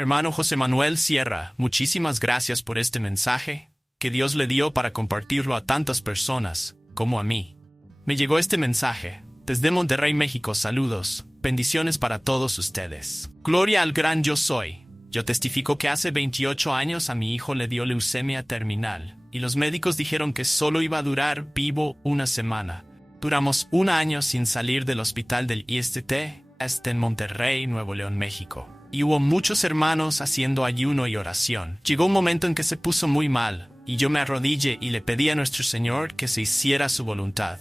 Hermano José Manuel Sierra, muchísimas gracias por este mensaje que Dios le dio para compartirlo a tantas personas como a mí. Me llegó este mensaje desde Monterrey, México. Saludos, bendiciones para todos ustedes. Gloria al gran yo soy. Yo testifico que hace 28 años a mi hijo le dio leucemia terminal y los médicos dijeron que solo iba a durar vivo una semana. Duramos un año sin salir del hospital del ISTT, en Monterrey, Nuevo León, México. Y hubo muchos hermanos haciendo ayuno y oración. Llegó un momento en que se puso muy mal, y yo me arrodillé y le pedí a nuestro Señor que se hiciera su voluntad.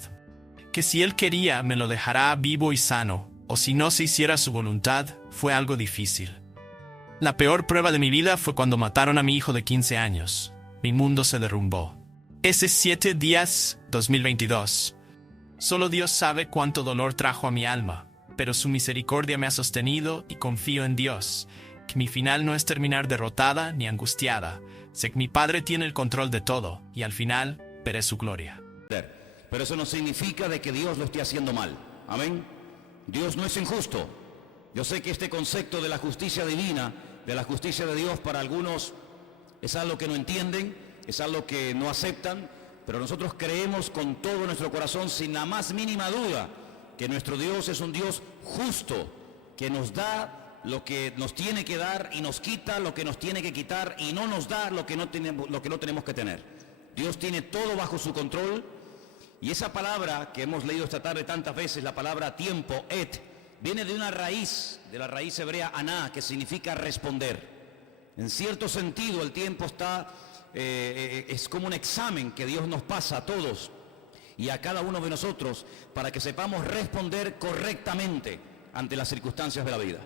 Que si Él quería, me lo dejará vivo y sano, o si no se hiciera su voluntad, fue algo difícil. La peor prueba de mi vida fue cuando mataron a mi hijo de 15 años. Mi mundo se derrumbó. Ese 7/10, 2022. Solo Dios sabe cuánto dolor trajo a mi alma, pero su misericordia me ha sostenido y confío en Dios, que mi final no es terminar derrotada ni angustiada. Sé que mi Padre tiene el control de todo y al final veré su gloria. Pero eso no significa de que Dios lo esté haciendo mal. Amén. Dios no es injusto. Yo sé que este concepto de la justicia divina, de la justicia de Dios, para algunos es algo que no entienden, es algo que no aceptan, pero nosotros creemos con todo nuestro corazón, sin la más mínima duda, que nuestro Dios es un Dios justo, que nos da lo que nos tiene que dar y nos quita lo que nos tiene que quitar y no nos da lo que no tenemos que tener. Dios tiene todo bajo su control, y esa palabra que hemos leído esta tarde tantas veces, la palabra tiempo, viene de una raíz, de la raíz hebrea aná, que significa responder. En cierto sentido, el tiempo es como un examen que Dios nos pasa a todos y a cada uno de nosotros para que sepamos responder correctamente ante las circunstancias de la vida.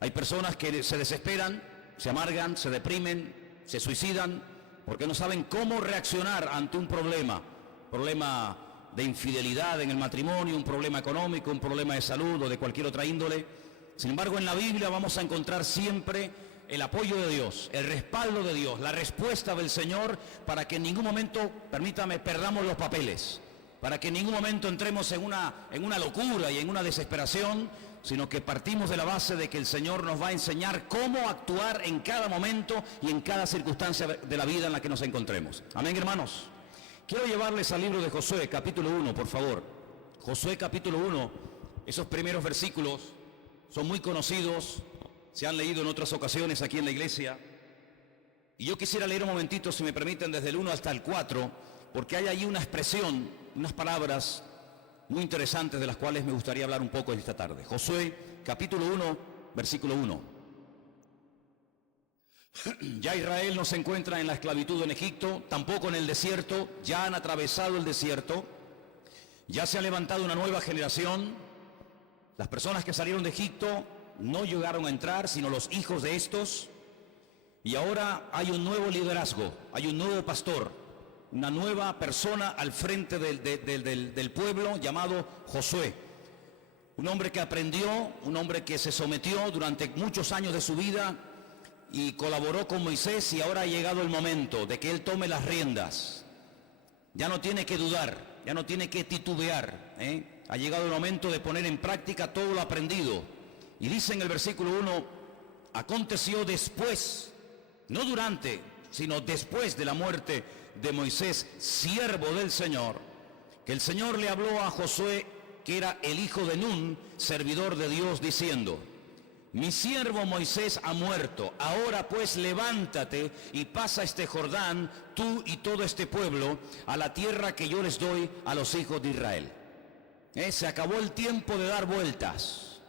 Hay personas que se desesperan, se amargan, se deprimen, se suicidan porque no saben cómo reaccionar ante un problema de infidelidad en el matrimonio, un problema económico, un problema de salud o de cualquier otra índole. Sin embargo, en la Biblia vamos a encontrar siempre el apoyo de Dios, el respaldo de Dios, la respuesta del Señor, para que en ningún momento, permítame, perdamos los papeles, para que en ningún momento entremos en una locura y en una desesperación, sino que partimos de la base de que el Señor nos va a enseñar cómo actuar en cada momento y en cada circunstancia de la vida en la que nos encontremos. Amén, hermanos. Quiero llevarles al libro de Josué, capítulo 1, por favor. Josué, capítulo 1, esos primeros versículos son muy conocidos, se han leído en otras ocasiones aquí en la iglesia. Y yo quisiera leer un momentito, si me permiten, desde el 1 hasta el 4, porque hay ahí una expresión, unas palabras muy interesantes de las cuales me gustaría hablar un poco esta tarde. Josué, capítulo 1, versículo 1. Ya Israel no se encuentra en la esclavitud en Egipto, tampoco en el desierto, ya han atravesado el desierto, ya se ha levantado una nueva generación. Las personas que salieron de Egipto no llegaron a entrar, sino los hijos de estos, y ahora hay un nuevo liderazgo, hay un nuevo pastor, una nueva persona al frente del pueblo llamado Josué. Un hombre que aprendió, un hombre que se sometió durante muchos años de su vida y colaboró con Moisés, y ahora ha llegado el momento de que él tome las riendas. Ya no tiene que dudar, ya no tiene que titubear, Ha llegado el momento de poner en práctica todo lo aprendido. Y dice en el versículo 1, aconteció después, no durante, sino después de la muerte de Moisés, siervo del Señor, que el Señor le habló a Josué, que era el hijo de Nun, servidor de Dios, diciendo: mi siervo Moisés ha muerto, ahora pues levántate y pasa este Jordán, tú y todo este pueblo, a la tierra que yo les doy a los hijos de Israel. Se acabó el tiempo de dar vueltas,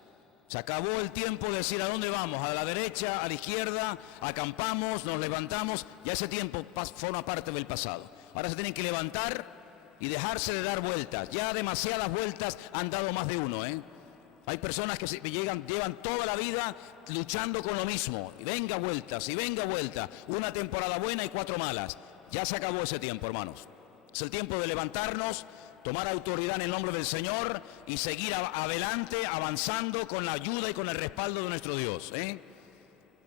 se acabó el tiempo de decir a dónde vamos, a la derecha, a la izquierda, acampamos, nos levantamos. Ya ese tiempo forma parte del pasado. Ahora se tienen que levantar y dejarse de dar vueltas. Ya demasiadas vueltas han dado más de uno, Hay personas que llevan toda la vida luchando con lo mismo. Y venga vueltas, y venga vueltas. Una temporada buena y 4 malas. Ya se acabó ese tiempo, hermanos. Es el tiempo de levantarnos, tomar autoridad en el nombre del Señor y seguir adelante, avanzando con la ayuda y con el respaldo de nuestro Dios.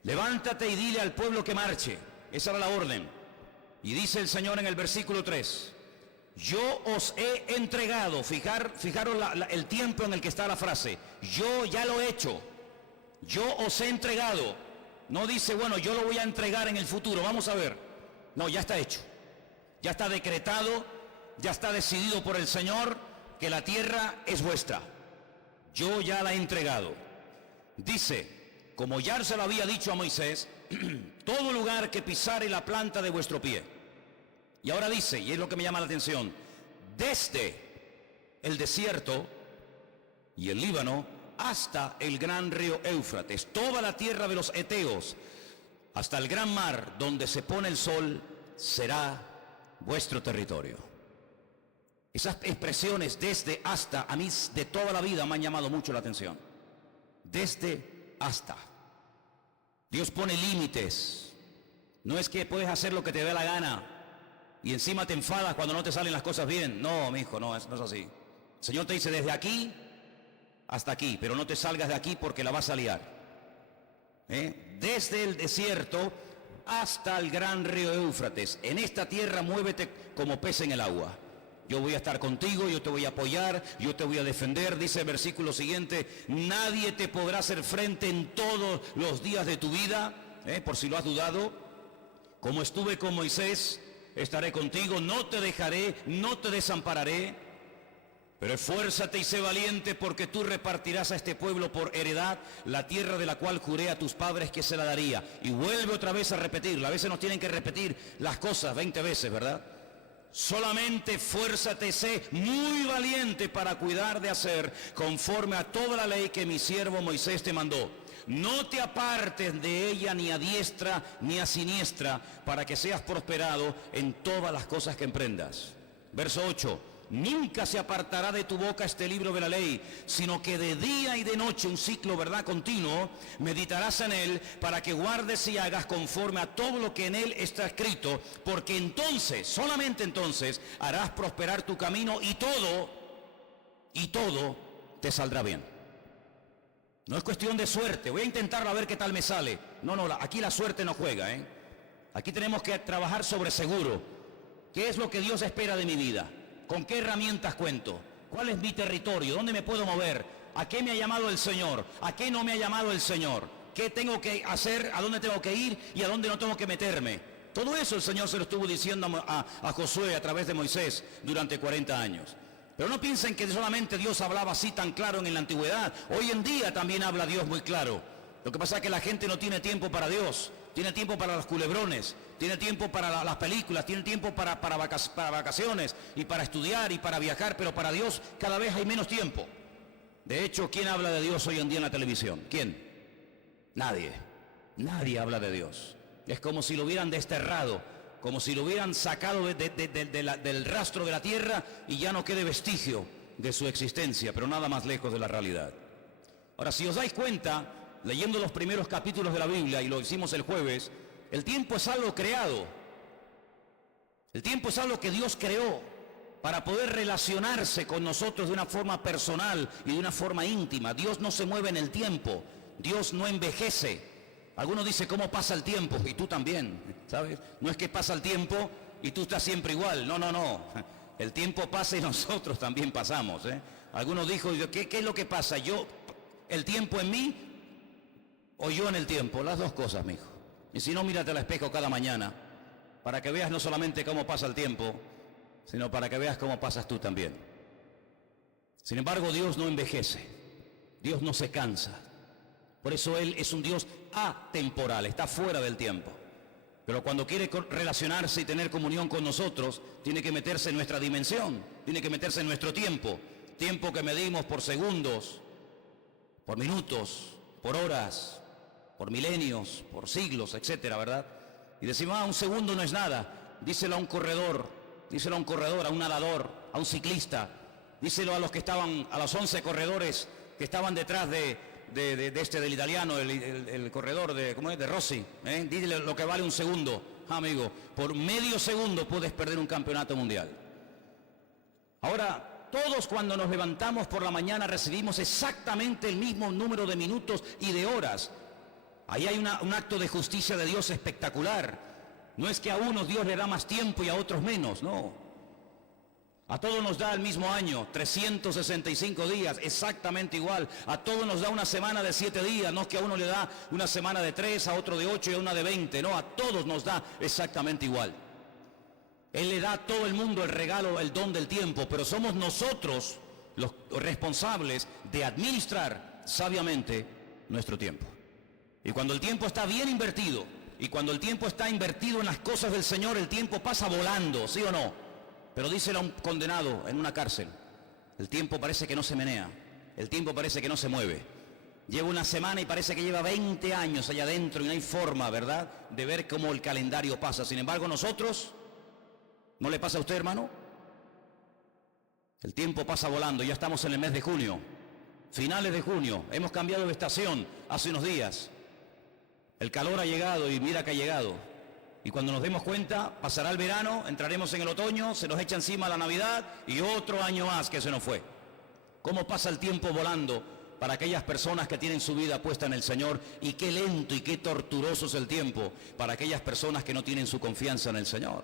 Levántate y dile al pueblo que marche. Esa era la orden. Y dice el Señor en el versículo 3. Yo os he entregado, fijaros el tiempo en el que está la frase. Yo ya lo he hecho. Yo os he entregado No dice, bueno, yo lo voy a entregar en el futuro, vamos a ver. No, ya está hecho. Ya está decretado, ya está decidido por el Señor que la tierra es vuestra. Yo ya la he entregado. Dice, como ya se lo había dicho a Moisés, todo lugar que pisare la planta de vuestro pie. Y ahora dice, y es lo que me llama la atención, desde el desierto y el Líbano hasta el gran río Éufrates, toda la tierra de los heteos, hasta el gran mar donde se pone el sol, será vuestro territorio. Esas expresiones desde hasta, a mí de toda la vida me han llamado mucho la atención. Desde hasta. Dios pone límites. No es que puedes hacer lo que te dé la gana y encima te enfadas cuando no te salen las cosas bien. No, mi hijo, no es así. El Señor te dice desde aquí hasta aquí, pero no te salgas de aquí porque la vas a liar. Desde el desierto hasta el gran río Éufrates. En esta tierra muévete como pez en el agua. Yo voy a estar contigo, yo te voy a apoyar, yo te voy a defender. Dice el versículo siguiente, nadie te podrá hacer frente en todos los días de tu vida, por si lo has dudado. Como estuve con Moisés, estaré contigo, no te dejaré, no te desampararé. Pero esfuérzate y sé valiente, porque tú repartirás a este pueblo por heredad la tierra de la cual juré a tus padres que se la daría. Y vuelve otra vez a repetirla. A veces nos tienen que repetir las cosas 20 veces, ¿verdad? Solamente esfuérzate, sé muy valiente para cuidar de hacer conforme a toda la ley que mi siervo Moisés te mandó. No te apartes de ella ni a diestra ni a siniestra, para que seas prosperado en todas las cosas que emprendas. Verso 8. Nunca se apartará de tu boca este libro de la ley, sino que de día y de noche, un ciclo, ¿verdad?, continuo, meditarás en él, para que guardes y hagas conforme a todo lo que en él está escrito, porque entonces, solamente entonces, harás prosperar tu camino y todo te saldrá bien. No es cuestión de suerte, voy a intentarlo a ver qué tal me sale. No, aquí la suerte no juega, Aquí tenemos que trabajar sobre seguro. ¿Qué es lo que Dios espera de mi vida? ¿Con qué herramientas cuento? ¿Cuál es mi territorio? ¿Dónde me puedo mover? ¿A qué me ha llamado el Señor? ¿A qué no me ha llamado el Señor? ¿Qué tengo que hacer? ¿A dónde tengo que ir? ¿Y a dónde no tengo que meterme? Todo eso el Señor se lo estuvo diciendo a Josué a través de Moisés durante 40 años. Pero no piensen que solamente Dios hablaba así tan claro en la antigüedad. Hoy en día también habla Dios muy claro. Lo que pasa es que la gente no tiene tiempo para Dios. Tiene tiempo para los culebrones, tiene tiempo para las películas, tiene tiempo para vacaciones y para estudiar y para viajar, pero para Dios cada vez hay menos tiempo. De hecho, ¿quién habla de Dios hoy en día en la televisión? ¿Quién? Nadie. Nadie habla de Dios. Es como si lo hubieran desterrado, como si lo hubieran sacado del rastro de la tierra y ya no quede vestigio de su existencia, pero nada más lejos de la realidad. Ahora, si os dais cuenta, leyendo los primeros capítulos de la Biblia, y lo hicimos el jueves, el tiempo es algo creado. El tiempo es algo que Dios creó para poder relacionarse con nosotros de una forma personal y de una forma íntima. Dios no se mueve en el tiempo, Dios no envejece. Algunos dicen, ¿cómo pasa el tiempo? Y tú también, ¿sabes? No es que pasa el tiempo y tú estás siempre igual. No. El tiempo pasa y nosotros también pasamos, Algunos dijo, ¿qué es lo que pasa? ¿El tiempo en mí? O yo en el tiempo, las dos cosas, mijo. Y si no, mírate al espejo cada mañana, para que veas no solamente cómo pasa el tiempo, sino para que veas cómo pasas tú también. Sin embargo, Dios no envejece, Dios no se cansa. Por eso Él es un Dios atemporal, está fuera del tiempo. Pero cuando quiere relacionarse y tener comunión con nosotros, tiene que meterse en nuestra dimensión, tiene que meterse en nuestro tiempo. Tiempo que medimos por segundos, por minutos, por horas, por milenios, por siglos, etcétera, ¿verdad? Y decimos, un segundo no es nada. Díselo a un corredor, a un nadador, a un ciclista. Díselo a los que estaban, a los 11 corredores que estaban detrás del italiano, el corredor de Rossi. Dile lo que vale un segundo, amigo. Por medio segundo puedes perder un campeonato mundial. Ahora, todos cuando nos levantamos por la mañana recibimos exactamente el mismo número de minutos y de horas. Ahí hay un acto de justicia de Dios espectacular. No es que a unos Dios le da más tiempo y a otros menos, no. A todos nos da el mismo año, 365 días, exactamente igual. A todos nos da una semana de 7 días, no es que a uno le da una semana de 3, a otro de 8 y a una de 20, no, a todos nos da exactamente igual. Él le da a todo el mundo el regalo, el don del tiempo, pero somos nosotros los responsables de administrar sabiamente nuestro tiempo. Y cuando el tiempo está bien invertido, y cuando el tiempo está invertido en las cosas del Señor, el tiempo pasa volando, ¿sí o no? Pero díselo a un condenado en una cárcel, el tiempo parece que no se menea, el tiempo parece que no se mueve. Lleva una semana y parece que lleva 20 años allá adentro y no hay forma, ¿verdad?, de ver cómo el calendario pasa. Sin embargo, nosotros, ¿no le pasa a usted, hermano? El tiempo pasa volando, ya estamos en el mes de junio, finales de junio, hemos cambiado de estación hace unos días. El calor ha llegado y mira que ha llegado. Y cuando nos demos cuenta, pasará el verano, entraremos en el otoño, se nos echa encima la Navidad y otro año más que se nos fue. ¿Cómo pasa el tiempo volando para aquellas personas que tienen su vida puesta en el Señor? Y qué lento y qué torturoso es el tiempo para aquellas personas que no tienen su confianza en el Señor.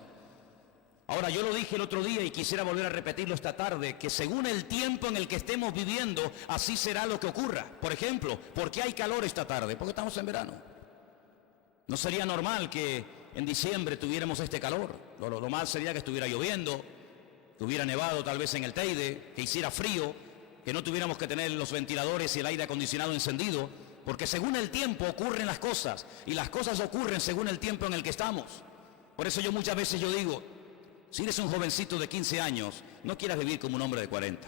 Ahora, yo lo dije el otro día y quisiera volver a repetirlo esta tarde, que según el tiempo en el que estemos viviendo, así será lo que ocurra. Por ejemplo, ¿por qué hay calor esta tarde? Porque estamos en verano. No sería normal que en diciembre tuviéramos este calor. Lo más sería que estuviera lloviendo, que hubiera nevado tal vez en el Teide, que hiciera frío, que no tuviéramos que tener los ventiladores y el aire acondicionado encendido, porque según el tiempo ocurren las cosas, y las cosas ocurren según el tiempo en el que estamos. Por eso yo muchas veces digo, si eres un jovencito de 15 años, no quieras vivir como un hombre de 40.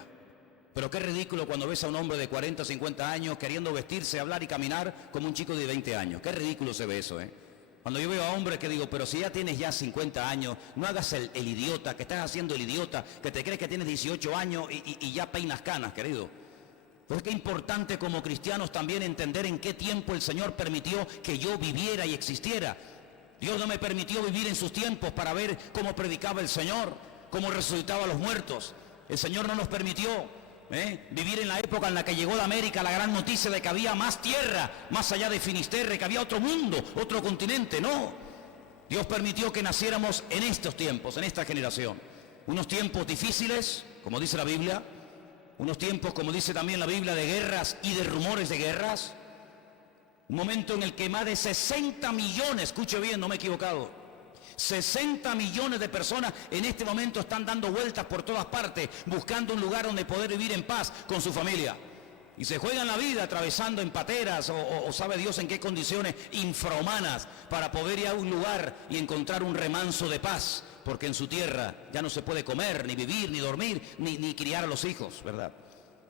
Pero qué ridículo cuando ves a un hombre de 40 o 50 años queriendo vestirse, hablar y caminar como un chico de 20 años. Qué ridículo se ve eso, Cuando yo veo a hombres que digo, pero si ya tienes ya 50 años, no hagas el idiota, que estás haciendo el idiota, que te crees que tienes 18 años y ya peinas canas, querido. Pues qué importante como cristianos también entender en qué tiempo el Señor permitió que yo viviera y existiera. Dios no me permitió vivir en sus tiempos para ver cómo predicaba el Señor, cómo resucitaba a los muertos. El Señor no nos permitió vivir en la época en la que llegó de América la gran noticia de que había más tierra, más allá de Finisterre, que había otro mundo, otro continente. No, Dios permitió que naciéramos en estos tiempos, en esta generación. Unos tiempos difíciles, como dice la Biblia, unos tiempos, como dice también la Biblia, de guerras y de rumores de guerras. Un momento en el que más de 60 millones, escuche bien, no me he equivocado, 60 millones de personas en este momento están dando vueltas por todas partes, buscando un lugar donde poder vivir en paz con su familia. Y se juegan la vida atravesando en pateras o sabe Dios en qué condiciones infrahumanas para poder ir a un lugar y encontrar un remanso de paz, porque en su tierra ya no se puede comer, ni vivir, ni dormir, ni criar a los hijos, ¿verdad?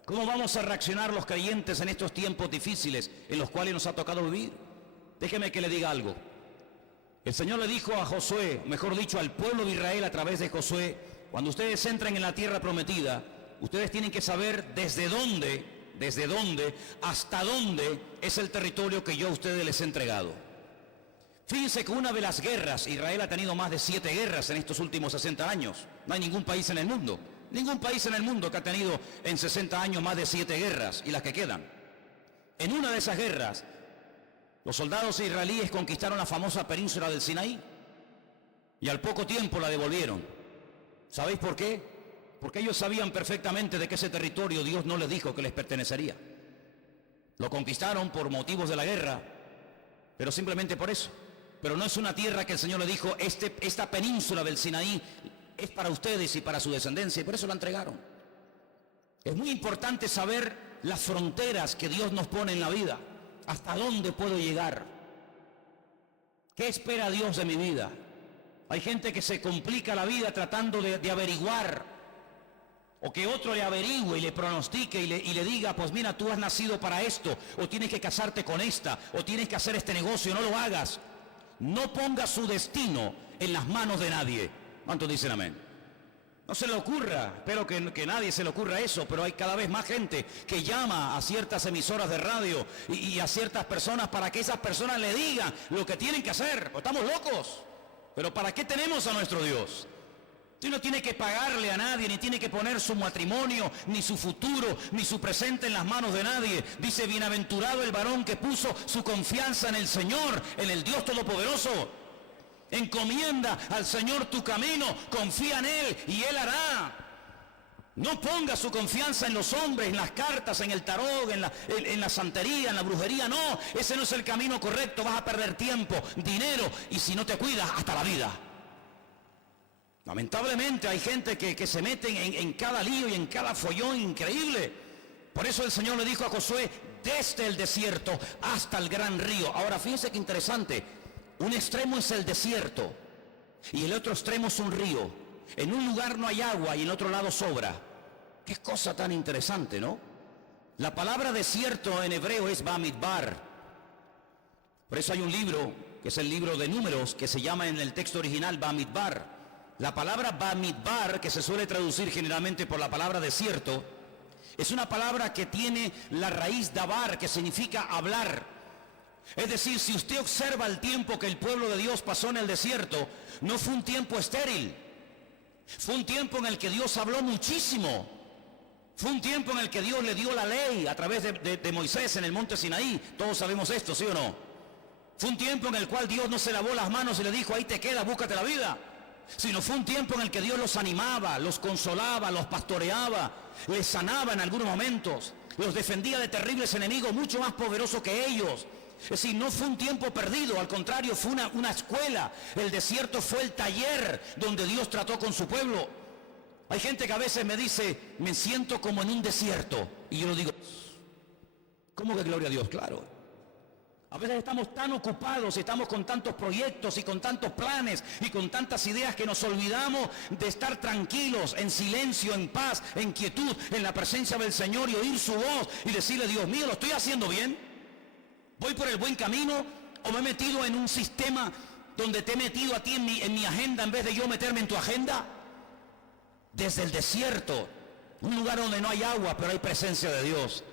¿Cómo vamos a reaccionar los creyentes en estos tiempos difíciles en los cuales nos ha tocado vivir? Déjeme que le diga algo. El Señor le dijo a Josué, mejor dicho al pueblo de Israel a través de Josué, cuando ustedes entren en la tierra prometida, ustedes tienen que saber desde dónde, hasta dónde es el territorio que yo a ustedes les he entregado. Fíjense que una de las guerras, Israel ha tenido más de 7 guerras en estos últimos 60 años. No hay ningún país en el mundo que ha tenido en 60 años más de 7 guerras y las que quedan. En una de esas guerras, los soldados israelíes conquistaron la famosa península del Sinaí y al poco tiempo la devolvieron. ¿Sabéis por qué? Porque ellos sabían perfectamente de que ese territorio Dios no les dijo que les pertenecería. Lo conquistaron por motivos de la guerra, pero simplemente por eso. Pero no es una tierra que el Señor le dijo, esta península del Sinaí es para ustedes y para su descendencia, y por eso la entregaron. Es muy importante saber las fronteras que Dios nos pone en la vida. ¿Hasta dónde puedo llegar? ¿Qué espera Dios de mi vida? Hay gente que se complica la vida tratando de averiguar, o que otro le averigüe y le pronostique y le diga, pues mira, tú has nacido para esto, o tienes que casarte con esta, o tienes que hacer este negocio. No lo hagas. No ponga su destino en las manos de nadie. ¿Cuántos dicen amén? No se le ocurra, espero que nadie se le ocurra eso, pero hay cada vez más gente que llama a ciertas emisoras de radio y a ciertas personas para que esas personas le digan lo que tienen que hacer. Estamos locos. Pero ¿para qué tenemos a nuestro Dios? Usted no tiene que pagarle a nadie, ni tiene que poner su matrimonio, ni su futuro, ni su presente en las manos de nadie. Dice, bienaventurado el varón que puso su confianza en el Señor, en el Dios Todopoderoso. Encomienda al Señor tu camino, confía en Él y Él hará. No ponga su confianza en los hombres, en las cartas, en el tarot, en la santería, en la brujería. No, ese no es el camino correcto. Vas a perder tiempo, dinero y si no te cuidas, hasta la vida. Lamentablemente hay gente que se mete en cada lío y en cada follón increíble. Por eso el Señor le dijo a Josué, desde el desierto hasta el gran río. Ahora fíjense qué interesante. Un extremo es el desierto y el otro extremo es un río. En un lugar no hay agua y en otro lado sobra. Qué cosa tan interesante, ¿no? La palabra desierto en hebreo es Bamidbar. Por eso hay un libro, que es el libro de Números, que se llama en el texto original Bamidbar. La palabra Bamidbar, que se suele traducir generalmente por la palabra desierto, es una palabra que tiene la raíz dabar, que significa hablar. Es decir, si usted observa el tiempo que el pueblo de Dios pasó en el desierto, no fue un tiempo estéril. Fue un tiempo en el que Dios habló muchísimo. Fue un tiempo en el que Dios le dio la ley a través de Moisés en el monte Sinaí. Todos sabemos esto, ¿sí o no? Fue un tiempo en el cual Dios no se lavó las manos y le dijo, ahí te quedas, búscate la vida. Sino fue un tiempo en el que Dios los animaba, los consolaba, los pastoreaba, les sanaba en algunos momentos, los defendía de terribles enemigos mucho más poderosos que ellos. Es decir, no fue un tiempo perdido, al contrario, fue una escuela. El desierto fue el taller donde Dios trató con su pueblo. Hay gente que a veces me dice, me siento como en un desierto. Y yo lo digo, ¿cómo que gloria a Dios? Claro. A veces estamos tan ocupados, estamos con tantos proyectos y con tantos planes y con tantas ideas que nos olvidamos de estar tranquilos, en silencio, en paz, en quietud, en la presencia del Señor y oír su voz y decirle, Dios mío, ¿lo estoy haciendo bien? ¿Voy por el buen camino o me he metido en un sistema donde te he metido a ti en mi agenda en vez de yo meterme en tu agenda? Desde el desierto, un lugar donde no hay agua, pero hay presencia de Dios.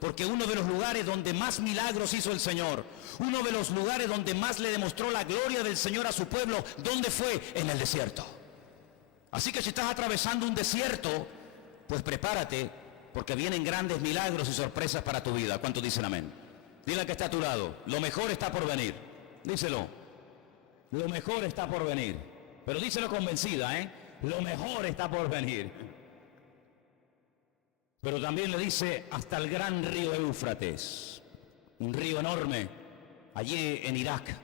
Porque uno de los lugares donde más milagros hizo el Señor, uno de los lugares donde más le demostró la gloria del Señor a su pueblo, ¿dónde fue? En el desierto. Así que si estás atravesando un desierto, pues prepárate, porque vienen grandes milagros y sorpresas para tu vida. ¿Cuántos dicen amén? Dile al que está a tu lado, lo mejor está por venir. Díselo, lo mejor está por venir. Pero díselo convencida, lo mejor está por venir. Pero también le dice hasta el gran río Éufrates, un río enorme, allí en Irak,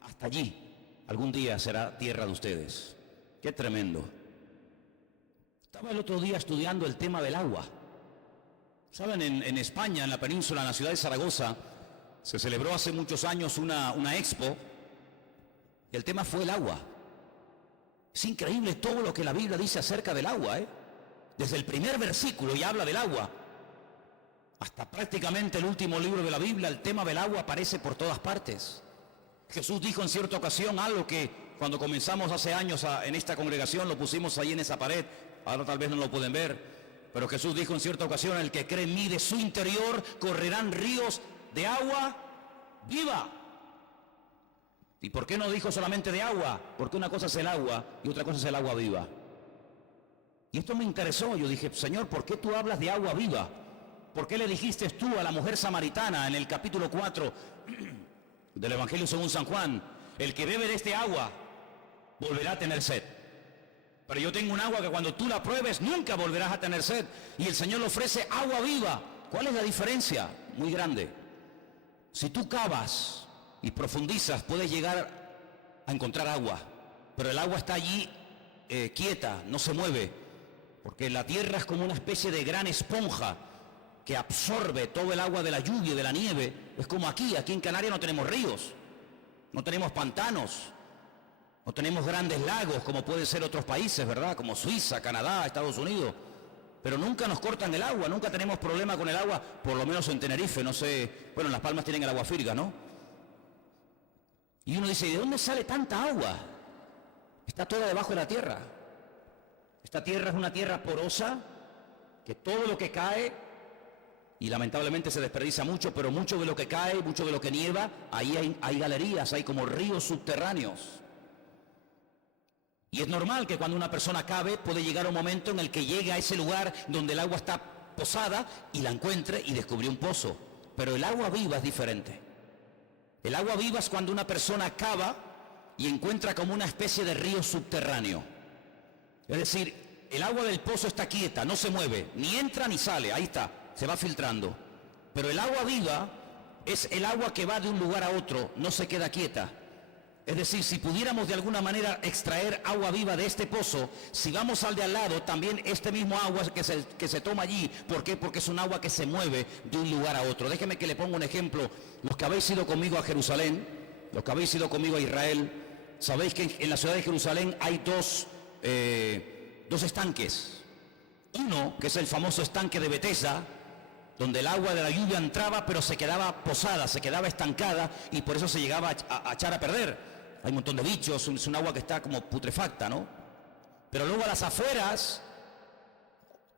hasta allí, algún día será tierra de ustedes. Qué tremendo. Estaba el otro día estudiando el tema del agua. Saben, en España, en la península, en la ciudad de Zaragoza, se celebró hace muchos años una expo, y el tema fue el agua. Es increíble todo lo que la Biblia dice acerca del agua, Desde el primer versículo ya habla del agua, hasta prácticamente el último libro de la Biblia, el tema del agua aparece por todas partes. Jesús dijo en cierta ocasión algo que cuando comenzamos hace años en esta congregación lo pusimos ahí en esa pared, ahora tal vez no lo pueden ver, pero Jesús dijo en cierta ocasión, el que cree en mí, de su interior correrán ríos de agua viva. ¿Y por qué no dijo solamente de agua? Porque una cosa es el agua y otra cosa es el agua viva. Y esto me interesó, yo dije, Señor, ¿por qué tú hablas de agua viva? ¿Por qué le dijiste tú a la mujer samaritana en el capítulo 4 del Evangelio según San Juan, el que bebe de este agua volverá a tener sed? Pero yo tengo un agua que cuando tú la pruebes nunca volverás a tener sed. Y el Señor le ofrece agua viva. ¿Cuál es la diferencia? Muy grande. Si tú cavas y profundizas, puedes llegar a encontrar agua. Pero el agua está allí quieta, no se mueve. Porque la tierra es como una especie de gran esponja que absorbe todo el agua de la lluvia y de la nieve. Es como aquí en Canarias no tenemos ríos, no tenemos pantanos, no tenemos grandes lagos como pueden ser otros países, ¿verdad? Como Suiza, Canadá, Estados Unidos. Pero nunca nos cortan el agua, nunca tenemos problema con el agua, por lo menos en Tenerife, no sé, bueno, en Las Palmas tienen el agua firga, ¿no? Y uno dice, ¿de dónde sale tanta agua? Está toda debajo de la tierra. Esta tierra es una tierra porosa, que todo lo que cae, y lamentablemente se desperdicia mucho, pero mucho de lo que cae, mucho de lo que nieva, ahí hay galerías, hay como ríos subterráneos. Y es normal que cuando una persona cabe, puede llegar un momento en el que llegue a ese lugar donde el agua está posada y la encuentre y descubrió un pozo. Pero el agua viva es diferente. El agua viva es cuando una persona cava y encuentra como una especie de río subterráneo. Es decir, el agua del pozo está quieta, no se mueve, ni entra ni sale, ahí está, se va filtrando. Pero el agua viva es el agua que va de un lugar a otro, no se queda quieta. Es decir, si pudiéramos de alguna manera extraer agua viva de este pozo, si vamos al de al lado, también este mismo agua que se toma allí, ¿por qué? Porque es un agua que se mueve de un lugar a otro. Déjeme que le ponga un ejemplo. Los que habéis ido conmigo a Jerusalén, los que habéis ido conmigo a Israel, sabéis que en la ciudad de Jerusalén hay dos estanques. Uno, que es el famoso estanque de Betesda, donde el agua de la lluvia entraba, pero se quedaba posada, se quedaba estancada, y por eso se llegaba a echar a perder. Hay un montón de bichos, es un agua que está como putrefacta, ¿no? Pero luego a las afueras,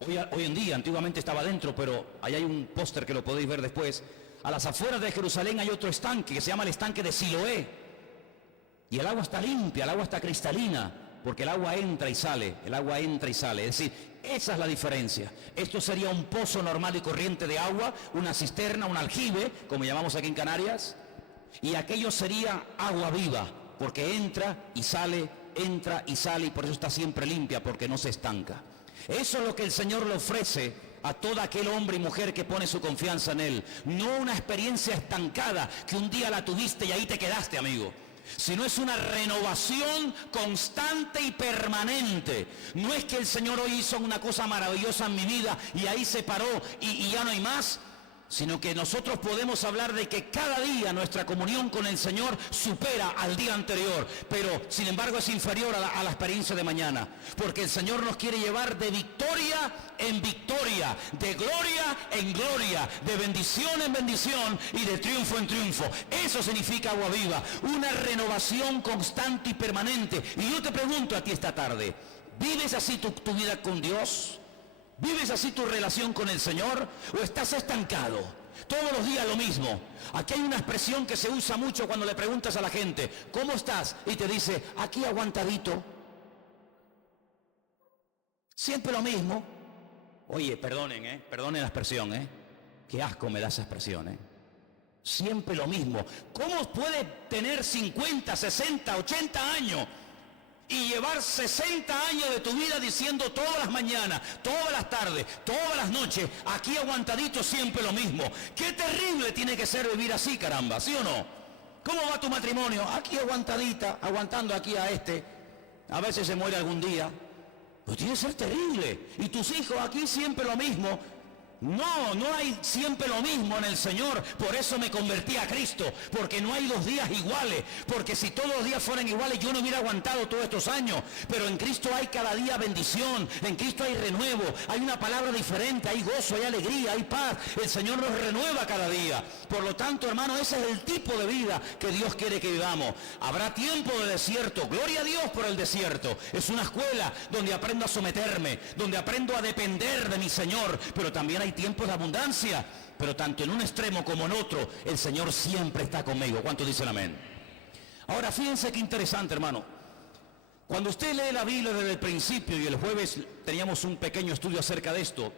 hoy en día, antiguamente estaba dentro, pero ahí hay un póster que lo podéis ver después. A las afueras de Jerusalén hay otro estanque que se llama el estanque de Siloé. Y el agua está limpia, el agua está cristalina, porque el agua entra y sale, el agua entra y sale. Es decir, esa es la diferencia. Esto sería un pozo normal y corriente de agua, una cisterna, un aljibe, como llamamos aquí en Canarias, y aquello sería agua viva, porque entra y sale, y por eso está siempre limpia, porque no se estanca. Eso es lo que el Señor le ofrece a todo aquel hombre y mujer que pone su confianza en Él. No una experiencia estancada que un día la tuviste y ahí te quedaste, amigo, sino es una renovación constante y permanente. No es que el Señor hoy hizo una cosa maravillosa en mi vida y ahí se paró y ya no hay más, sino que nosotros podemos hablar de que cada día nuestra comunión con el Señor supera al día anterior, pero sin embargo es inferior a la experiencia de mañana, porque el Señor nos quiere llevar de victoria en victoria, de gloria en gloria, de bendición en bendición y de triunfo en triunfo. Eso significa agua viva, una renovación constante y permanente. Y yo te pregunto a ti esta tarde, ¿vives así tu vida con Dios? ¿Vives así tu relación con el Señor o estás estancado? Todos los días lo mismo. Aquí hay una expresión que se usa mucho cuando le preguntas a la gente, ¿cómo estás? Y te dice, aquí aguantadito. Siempre lo mismo. Oye, perdonen la expresión, qué asco me da esa expresión, Siempre lo mismo. ¿Cómo puede tener 50, 60, 80 años y llevar 60 años de tu vida diciendo todas las mañanas, todas las tardes, todas las noches, aquí aguantadito siempre lo mismo? Qué terrible tiene que ser vivir así, caramba, ¿sí o no? ¿Cómo va tu matrimonio? Aquí aguantadita, aguantando aquí a este, a veces se muere algún día. Pues tiene que ser terrible. Y tus hijos aquí siempre lo mismo. No, no hay siempre lo mismo en el Señor. Por eso me convertí a Cristo, porque no hay dos días iguales, porque si todos los días fueran iguales yo no hubiera aguantado todos estos años. Pero en Cristo hay cada día bendición, en Cristo hay renuevo, hay una palabra diferente, hay gozo, hay alegría, hay paz. El Señor nos renueva cada día. Por lo tanto, hermano, ese es el tipo de vida que Dios quiere que vivamos. Habrá tiempo de desierto, gloria a Dios por el desierto. Es una escuela donde aprendo a someterme, donde aprendo a depender de mi Señor, pero también hay tiempos de abundancia, pero tanto en un extremo como en otro, el Señor siempre está conmigo. ¿Cuántos dicen amén? Ahora, fíjense qué interesante, hermano. Cuando usted lee la Biblia desde el principio, y el jueves teníamos un pequeño estudio acerca de esto,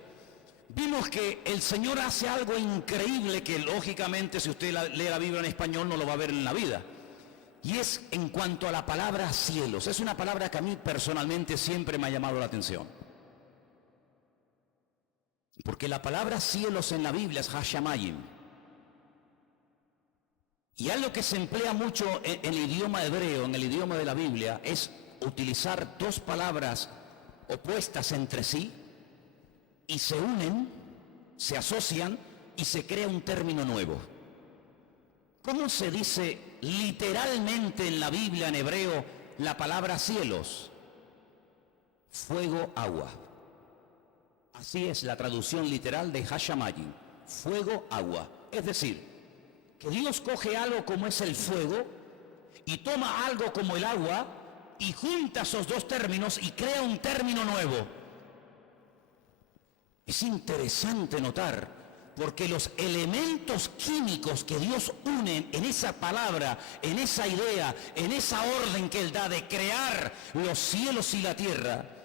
vimos que el Señor hace algo increíble que lógicamente si usted lee la Biblia en español no lo va a ver en la vida. Y es en cuanto a la palabra cielos. Es una palabra que a mí personalmente siempre me ha llamado la atención. Porque la palabra cielos en la Biblia es Hashamayim. Y algo que se emplea mucho en el idioma hebreo, en el idioma de la Biblia, es utilizar dos palabras opuestas entre sí y se unen, se asocian y se crea un término nuevo. ¿Cómo se dice literalmente en la Biblia en hebreo la palabra cielos? Fuego, agua. Así es la traducción literal de Hashamayim, fuego, agua. Es decir, que Dios coge algo como es el fuego y toma algo como el agua y junta esos dos términos y crea un término nuevo. Es interesante notar, porque los elementos químicos que Dios une en esa palabra, en esa idea, en esa orden que Él da de crear los cielos y la tierra,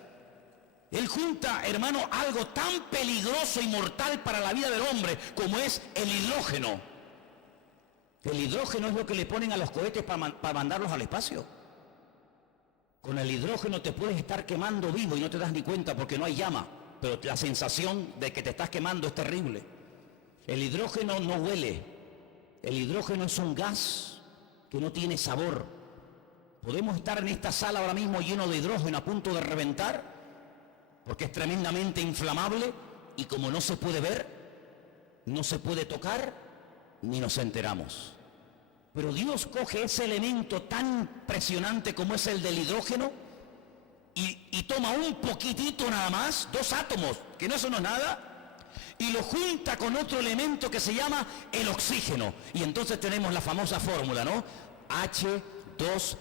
Él junta, hermano, algo tan peligroso y mortal para la vida del hombre como es el hidrógeno. El hidrógeno es lo que le ponen a los cohetes para mandarlos al espacio. Con el hidrógeno te puedes estar quemando vivo y no te das ni cuenta porque no hay llama, pero la sensación de que te estás quemando es terrible. El hidrógeno no huele, el hidrógeno es un gas que no tiene sabor. Podemos estar en esta sala ahora mismo lleno de hidrógeno a punto de reventar, porque es tremendamente inflamable y como no se puede ver, no se puede tocar, ni nos enteramos. Pero Dios coge ese elemento tan impresionante como es el del hidrógeno y toma un poquitito nada más, 2 átomos, que no eso no es nada, y lo junta con otro elemento que se llama el oxígeno. Y entonces tenemos la famosa fórmula, ¿no? H2O.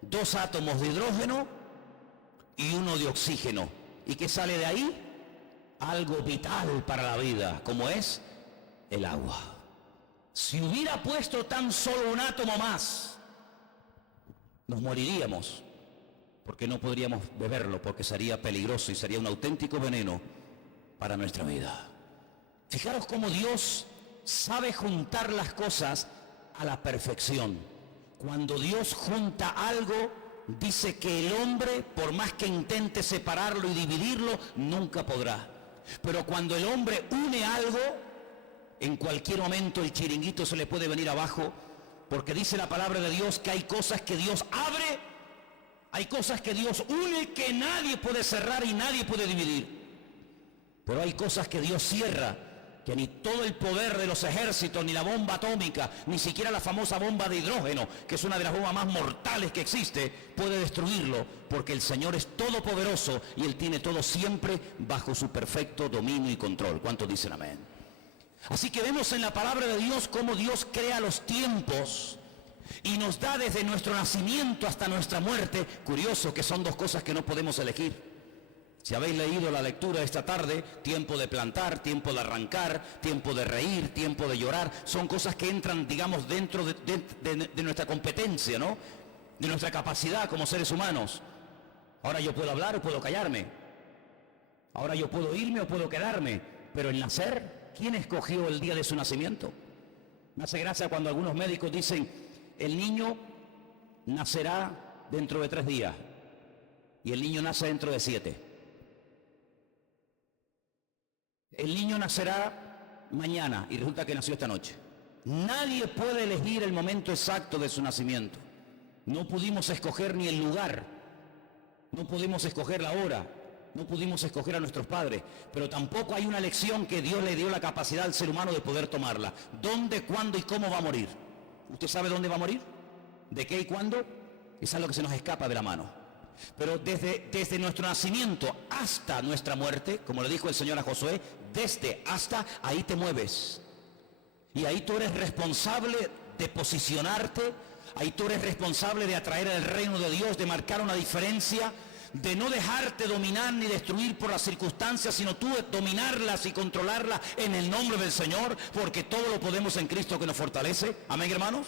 2 átomos de hidrógeno y 1 de oxígeno. ¿Y qué sale de ahí? Algo vital para la vida, como es el agua. Si hubiera puesto tan solo un átomo más, nos moriríamos, porque no podríamos beberlo, porque sería peligroso y sería un auténtico veneno para nuestra vida. Fijaros cómo Dios sabe juntar las cosas a la perfección. Cuando Dios junta algo, dice que el hombre, por más que intente separarlo y dividirlo, nunca podrá. Pero cuando el hombre une algo, en cualquier momento el chiringuito se le puede venir abajo, porque dice la palabra de Dios que hay cosas que Dios abre, hay cosas que Dios une que nadie puede cerrar y nadie puede dividir. Pero hay cosas que Dios cierra, que ni todo el poder de los ejércitos, ni la bomba atómica, ni siquiera la famosa bomba de hidrógeno, que es una de las bombas más mortales que existe, puede destruirlo, porque el Señor es todopoderoso y Él tiene todo siempre bajo su perfecto dominio y control. ¿Cuántos dicen amén? Así que vemos en la palabra de Dios cómo Dios crea los tiempos y nos da desde nuestro nacimiento hasta nuestra muerte. Curioso que son 2 cosas que no podemos elegir. Si habéis leído la lectura esta tarde, tiempo de plantar, tiempo de arrancar, tiempo de reír, tiempo de llorar, son cosas que entran, digamos, dentro de nuestra competencia, ¿no? De nuestra capacidad como seres humanos. Ahora yo puedo hablar o puedo callarme. Ahora yo puedo irme o puedo quedarme. Pero el nacer, ¿quién escogió el día de su nacimiento? Me hace gracia cuando algunos médicos dicen, el niño nacerá dentro de 3 días y el niño nace dentro de 7. El niño nacerá mañana y resulta que nació esta noche. Nadie puede elegir el momento exacto de su nacimiento. No pudimos escoger ni el lugar, no pudimos escoger la hora, no pudimos escoger a nuestros padres, pero tampoco hay una elección que Dios le dio la capacidad al ser humano de poder tomarla. ¿Dónde, cuándo y cómo va a morir? ¿Usted sabe dónde va a morir? ¿De qué y cuándo? Es algo que se nos escapa de la mano. Pero desde nuestro nacimiento hasta nuestra muerte, como le dijo el Señor a Josué, desde hasta ahí te mueves. Y ahí tú eres responsable de posicionarte, ahí tú eres responsable de atraer el reino de Dios, de marcar una diferencia, de no dejarte dominar ni destruir por las circunstancias, sino tú dominarlas y controlarlas en el nombre del Señor, porque todo lo podemos en Cristo que nos fortalece. Amén, hermanos.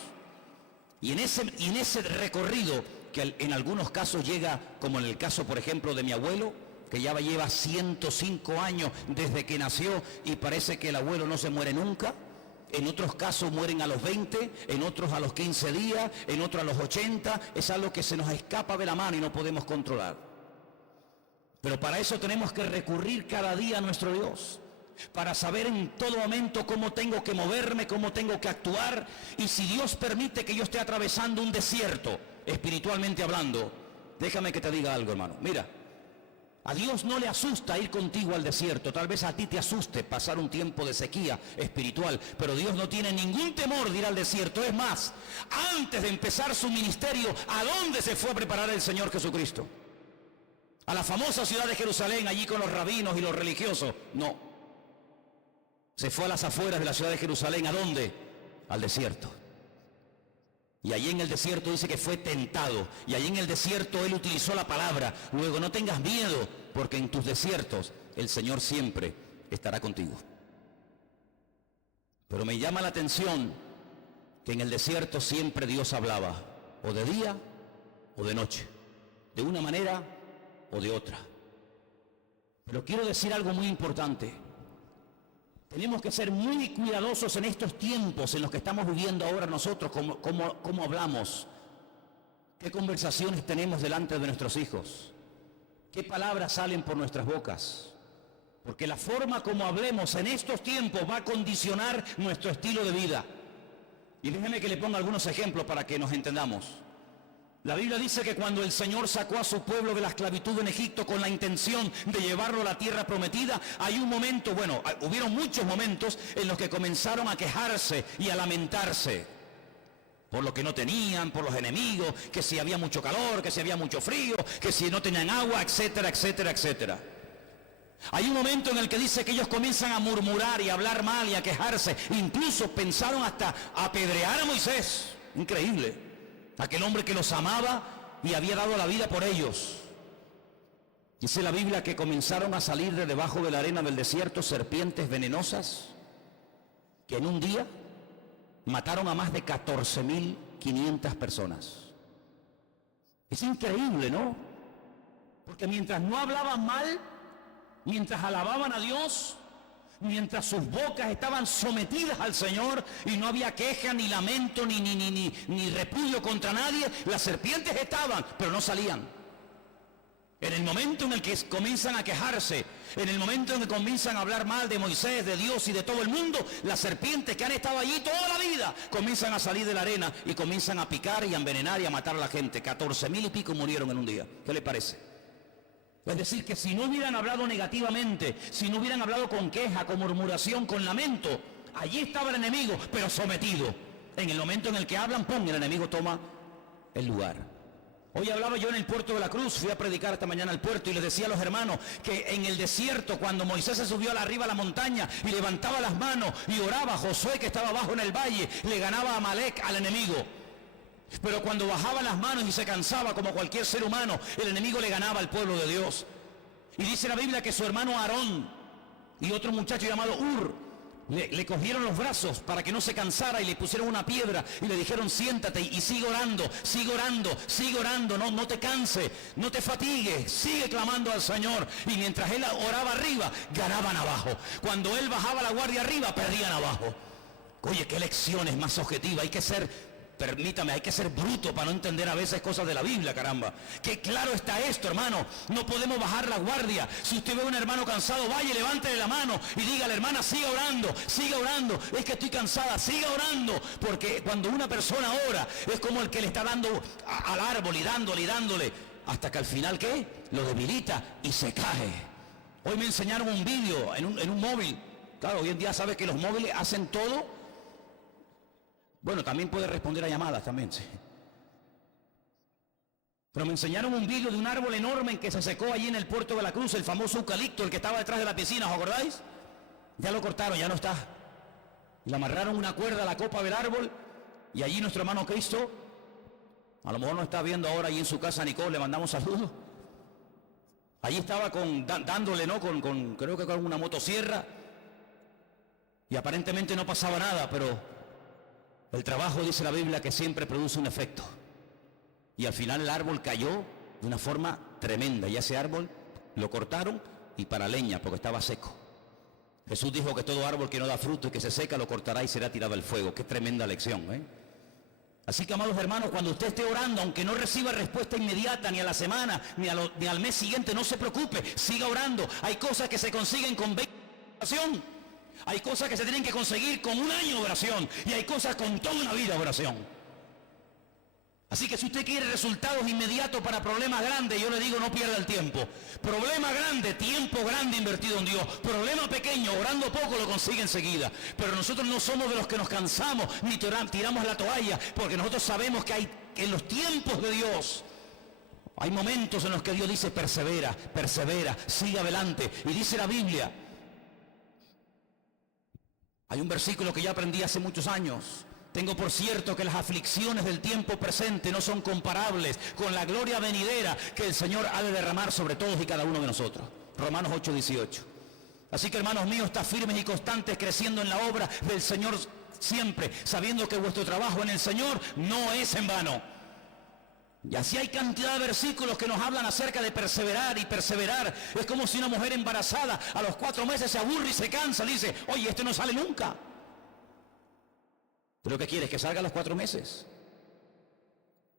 Y en ese recorrido, que en algunos casos llega, como en el caso, por ejemplo, de mi abuelo, que ya lleva 105 años desde que nació y parece que el abuelo no se muere nunca. En otros casos mueren a los 20, en otros a los 15 días, en otros a los 80. Es algo que se nos escapa de la mano y no podemos controlar. Pero para eso tenemos que recurrir cada día a nuestro Dios, para saber en todo momento cómo tengo que moverme, cómo tengo que actuar. Y si Dios permite que yo esté atravesando un desierto, espiritualmente hablando, déjame que te diga algo, hermano. Mira, a Dios no le asusta ir contigo al desierto. Tal vez a ti te asuste pasar un tiempo de sequía espiritual, pero Dios no tiene ningún temor de ir al desierto. Es más, antes de empezar su ministerio, ¿a dónde se fue a preparar el Señor Jesucristo? ¿A la famosa ciudad de Jerusalén, allí con los rabinos y los religiosos? No. Se fue a las afueras de la ciudad de Jerusalén. ¿A dónde? Al desierto. Y allí en el desierto dice que fue tentado. Y allí en el desierto Él utilizó la palabra. Luego, no tengas miedo, porque en tus desiertos el Señor siempre estará contigo. Pero me llama la atención que en el desierto siempre Dios hablaba, o de día o de noche, de una manera o de otra. Pero quiero decir algo muy importante. Tenemos que ser muy cuidadosos en estos tiempos en los que estamos viviendo ahora nosotros, como hablamos. ¿Qué conversaciones tenemos delante de nuestros hijos? ¿Qué palabras salen por nuestras bocas? Porque la forma como hablemos en estos tiempos va a condicionar nuestro estilo de vida. Y déjeme que le ponga algunos ejemplos para que nos entendamos. La Biblia dice que cuando el Señor sacó a su pueblo de la esclavitud en Egipto con la intención de llevarlo a la tierra prometida, hay un momento, bueno, hubieron muchos momentos en los que comenzaron a quejarse y a lamentarse por lo que no tenían, por los enemigos, que si había mucho calor, que si había mucho frío, que si no tenían agua, etcétera, etcétera, etcétera. Hay un momento en el que dice que ellos comienzan a murmurar y a hablar mal y a quejarse. Incluso pensaron hasta apedrear a Moisés. Increíble. Aquel hombre que los amaba y había dado la vida por ellos. Dice la Biblia que comenzaron a salir de debajo de la arena del desierto serpientes venenosas que en un día mataron a más de 14.500 personas. Es increíble, ¿no? Porque mientras no hablaban mal, mientras alababan a Dios, mientras sus bocas estaban sometidas al Señor y no había queja, ni lamento, ni repudio contra nadie, las serpientes estaban, pero no salían. En el momento en el que comienzan a quejarse, en el momento en que comienzan a hablar mal de Moisés, de Dios y de todo el mundo, las serpientes que han estado allí toda la vida comienzan a salir de la arena y comienzan a picar y a envenenar y a matar a la gente. 14.000 y pico murieron en un día. ¿Qué le parece? Es decir, que si no hubieran hablado negativamente, si no hubieran hablado con queja, con murmuración, con lamento, allí estaba el enemigo, pero sometido. En el momento en el que hablan, ¡pum!, el enemigo toma el lugar. Hoy hablaba yo en el puerto de la Cruz, fui a predicar esta mañana al puerto y les decía a los hermanos que en el desierto, cuando Moisés se subió arriba a la montaña y levantaba las manos y oraba, Josué, que estaba abajo en el valle, le ganaba a Amalek, al enemigo. Pero cuando bajaba las manos y se cansaba como cualquier ser humano, el enemigo le ganaba al pueblo de Dios. Y dice la Biblia que su hermano Aarón y otro muchacho llamado Ur le cogieron los brazos para que no se cansara y le pusieron una piedra y le dijeron: siéntate y sigue orando, sigue orando, sigue orando, no te canses, no te fatigues, sigue clamando al Señor. Y mientras él oraba arriba, ganaban abajo. Cuando él bajaba la guardia arriba, perdían abajo. Oye, qué lecciones más objetivas. Hay que ser, permítame, hay que ser bruto para no entender a veces cosas de la Biblia, caramba. Qué claro está esto, hermano. No podemos bajar la guardia. Si usted ve a un hermano cansado, vaya y levántele la mano y diga: la hermana, siga orando, siga orando. Es que estoy cansada, siga orando. Porque cuando una persona ora, es como el que le está dando al árbol y dándole, hasta que al final, ¿qué? Lo debilita y se cae. Hoy me enseñaron un vídeo en un móvil. Claro, hoy en día sabe que los móviles hacen todo. Bueno, también puede responder a llamadas también, sí. Pero me enseñaron un vídeo de un árbol enorme que se secó allí en el puerto de la Cruz, el famoso eucalipto, el que estaba detrás de la piscina, ¿os acordáis? Ya lo cortaron, ya no está. Le amarraron una cuerda a la copa del árbol y allí nuestro hermano Cristo, a lo mejor no está viendo ahora allí en su casa, Nicole, le mandamos saludos. Allí estaba dándole, ¿no? Creo que con una motosierra y aparentemente no pasaba nada, pero el trabajo, dice la Biblia, que siempre produce un efecto. Y al final el árbol cayó de una forma tremenda. Y ese árbol lo cortaron y para leña, porque estaba seco. Jesús dijo que todo árbol que no da fruto y que se seca lo cortará y será tirado al fuego. Qué tremenda lección, ¿eh? Así que, amados hermanos, cuando usted esté orando, aunque no reciba respuesta inmediata, ni a la semana, ni al mes siguiente, no se preocupe, siga orando. Hay cosas que se consiguen con 20 oración. Hay cosas que se tienen que conseguir con un año de oración y hay cosas con toda una vida de oración. Así que si usted quiere resultados inmediatos para problemas grandes, yo le digo: no pierda el tiempo. Problema grande, tiempo grande invertido en Dios. Problema pequeño, orando poco, lo consigue enseguida. Pero nosotros no somos de los que nos cansamos ni tiramos la toalla, porque nosotros sabemos que hay en los tiempos de Dios hay momentos en los que Dios dice: persevera, persevera, sigue adelante. Y dice la Biblia, hay un versículo que ya aprendí hace muchos años: tengo por cierto que las aflicciones del tiempo presente no son comparables con la gloria venidera que el Señor ha de derramar sobre todos y cada uno de nosotros. Romanos 8:18. Así que, hermanos míos, está firmes y constantes, creciendo en la obra del Señor siempre, sabiendo que vuestro trabajo en el Señor no es en vano. Y así hay cantidad de versículos que nos hablan acerca de perseverar y perseverar. Es como si una mujer embarazada a los 4 meses se aburre y se cansa, le dice: oye, esto no sale nunca. ¿Pero qué quieres? ¿Que salga a los 4 meses?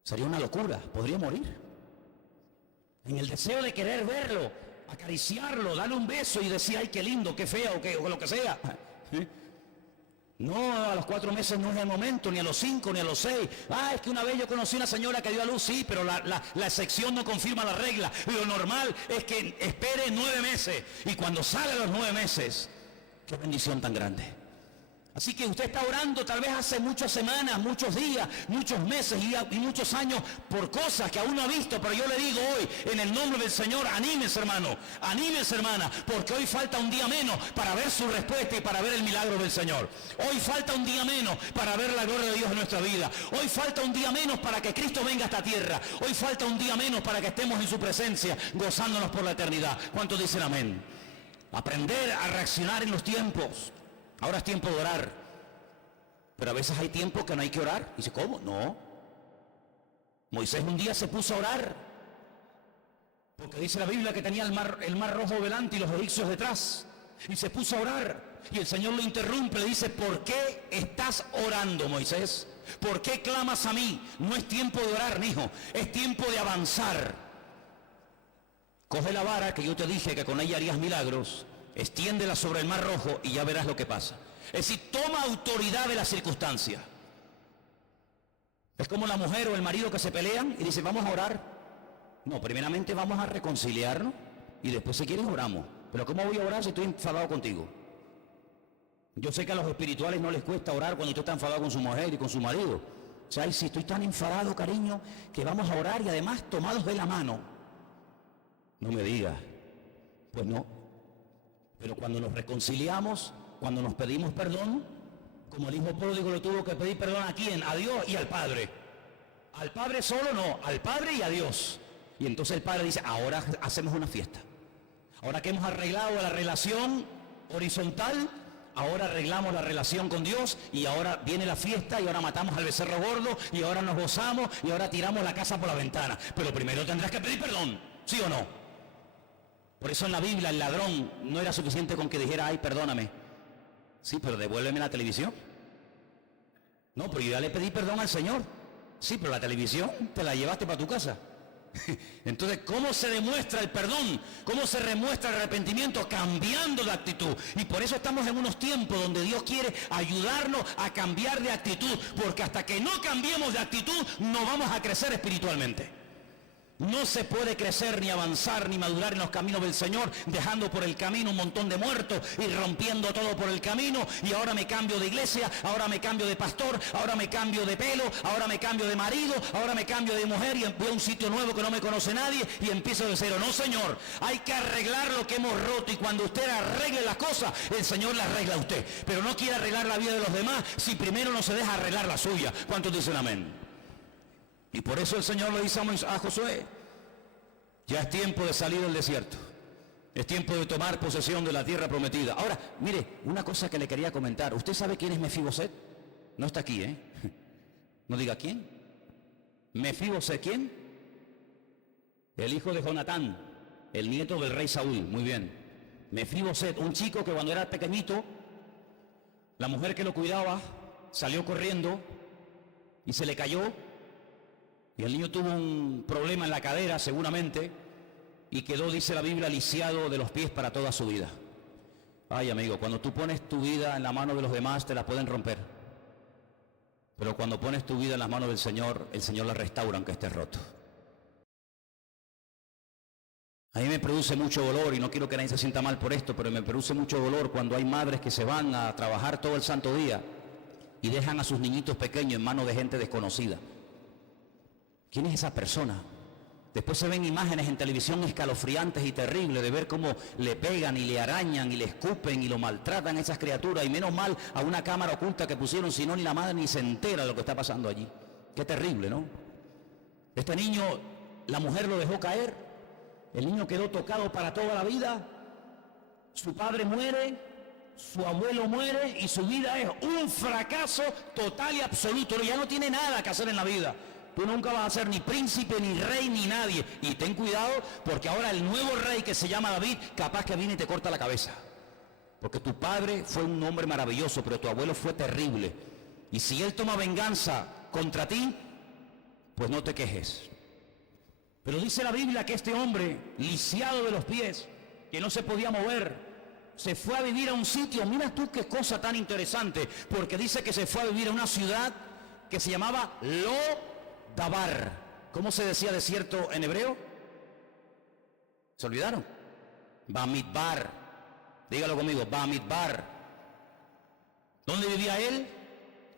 Sería una locura, podría morir. En el deseo de querer verlo, acariciarlo, darle un beso y decir, ay, qué lindo, qué feo, o lo que sea. No, a los 4 meses no es el momento, ni a los 5, ni a los 6. Es que una vez yo conocí una señora que dio a luz, sí, pero la excepción no confirma la regla. Lo normal es que espere 9 meses. Y cuando sale a los 9 meses, qué bendición tan grande. Así que usted está orando tal vez hace muchas semanas, muchos días, muchos meses y muchos años por cosas que aún no ha visto, pero yo le digo hoy, en el nombre del Señor, anímese hermano, anímese hermana, porque hoy falta un día menos para ver su respuesta y para ver el milagro del Señor. Hoy falta un día menos para ver la gloria de Dios en nuestra vida. Hoy falta un día menos para que Cristo venga a esta tierra. Hoy falta un día menos para que estemos en su presencia, gozándonos por la eternidad. ¿Cuántos dicen amén? Aprender a reaccionar en los tiempos. Ahora es tiempo de orar, pero a veces hay tiempo que no hay que orar. Y dice, ¿cómo? No. Moisés un día se puso a orar, porque dice la Biblia que tenía el mar rojo delante y los egipcios detrás, y se puso a orar, y el Señor lo interrumpe, le dice, ¿por qué estás orando, Moisés? ¿Por qué clamas a mí? No es tiempo de orar, hijo, es tiempo de avanzar. Coge la vara que yo te dije que con ella harías milagros, extiéndela sobre el mar rojo y ya verás lo que pasa. Es decir, toma autoridad de la circunstancia. Es como la mujer o el marido que se pelean y dicen, vamos a orar. No, primeramente vamos a reconciliarnos y después si quieres oramos. Pero ¿cómo voy a orar si estoy enfadado contigo? Yo sé que a los espirituales no les cuesta orar cuando usted está enfadado con su mujer y con su marido. O sea, si estoy tan enfadado, cariño, que vamos a orar y además tomados de la mano. No me digas. Pues no. Pero cuando nos reconciliamos, cuando nos pedimos perdón, como el hijo pródigo le tuvo que pedir perdón ¿a quién? A Dios y al Padre. Al Padre solo no, al Padre y a Dios. Y entonces el Padre dice, ahora hacemos una fiesta. Ahora que hemos arreglado la relación horizontal, ahora arreglamos la relación con Dios y ahora viene la fiesta y ahora matamos al becerro gordo y ahora nos gozamos y ahora tiramos la casa por la ventana. Pero primero tendrás que pedir perdón, ¿sí o no? Por eso en la Biblia el ladrón no era suficiente con que dijera, ay, perdóname. Sí, pero devuélveme la televisión. No, pero yo ya le pedí perdón al Señor. Sí, pero la televisión te la llevaste para tu casa. Entonces, ¿cómo se demuestra el perdón? ¿Cómo se demuestra el arrepentimiento? Cambiando de actitud. Y por eso estamos en unos tiempos donde Dios quiere ayudarnos a cambiar de actitud. Porque hasta que no cambiemos de actitud, no vamos a crecer espiritualmente. No se puede crecer, ni avanzar, ni madurar en los caminos del Señor, dejando por el camino un montón de muertos y rompiendo todo por el camino. Y ahora me cambio de iglesia, ahora me cambio de pastor, ahora me cambio de pelo, ahora me cambio de marido, ahora me cambio de mujer y voy a un sitio nuevo que no me conoce nadie y empiezo de cero. No, Señor, hay que arreglar lo que hemos roto y cuando usted arregle las cosas, el Señor las arregla a usted. Pero no quiere arreglar la vida de los demás si primero no se deja arreglar la suya. ¿Cuántos dicen amén? Y por eso el Señor le dice a Josué, ya es tiempo de salir del desierto, es tiempo de tomar posesión de la tierra prometida. Ahora, mire, una cosa que le quería comentar, ¿usted sabe quién es Mefiboset? No está aquí, ¿eh? No diga quién. Mefiboset, ¿quién? El hijo de Jonatán, el nieto del rey Saúl, muy bien. Mefiboset, un chico que cuando era pequeñito, la mujer que lo cuidaba salió corriendo y se le cayó. Y el niño tuvo un problema en la cadera, seguramente, y quedó, dice la Biblia, lisiado de los pies para toda su vida. Ay, amigo, cuando tú pones tu vida en la mano de los demás, te la pueden romper. Pero cuando pones tu vida en las manos del Señor, el Señor la restaura aunque esté roto. A mí me produce mucho dolor, y no quiero que nadie se sienta mal por esto, pero me produce mucho dolor cuando hay madres que se van a trabajar todo el santo día y dejan a sus niñitos pequeños en manos de gente desconocida. ¿Quién es esa persona? Después se ven imágenes en televisión escalofriantes y terribles de ver cómo le pegan y le arañan y le escupen y lo maltratan a esas criaturas. Y menos mal a una cámara oculta que pusieron, si no ni la madre ni se entera de lo que está pasando allí. Qué terrible, ¿no? Este niño, la mujer lo dejó caer. El niño quedó tocado para toda la vida. Su padre muere, su abuelo muere y su vida es un fracaso total y absoluto. Ya no tiene nada que hacer en la vida. Tú nunca vas a ser ni príncipe, ni rey, ni nadie. Y ten cuidado porque ahora el nuevo rey que se llama David, capaz que viene y te corta la cabeza. Porque tu padre fue un hombre maravilloso, pero tu abuelo fue terrible. Y si él toma venganza contra ti, pues no te quejes. Pero dice la Biblia que este hombre, lisiado de los pies, que no se podía mover, se fue a vivir a un sitio. Mira tú qué cosa tan interesante, porque dice que se fue a vivir a una ciudad que se llamaba Lo-Dabar. ¿Cómo se decía desierto en hebreo? ¿Se olvidaron? Bamidbar. Dígalo conmigo, Bamidbar. ¿Dónde vivía él?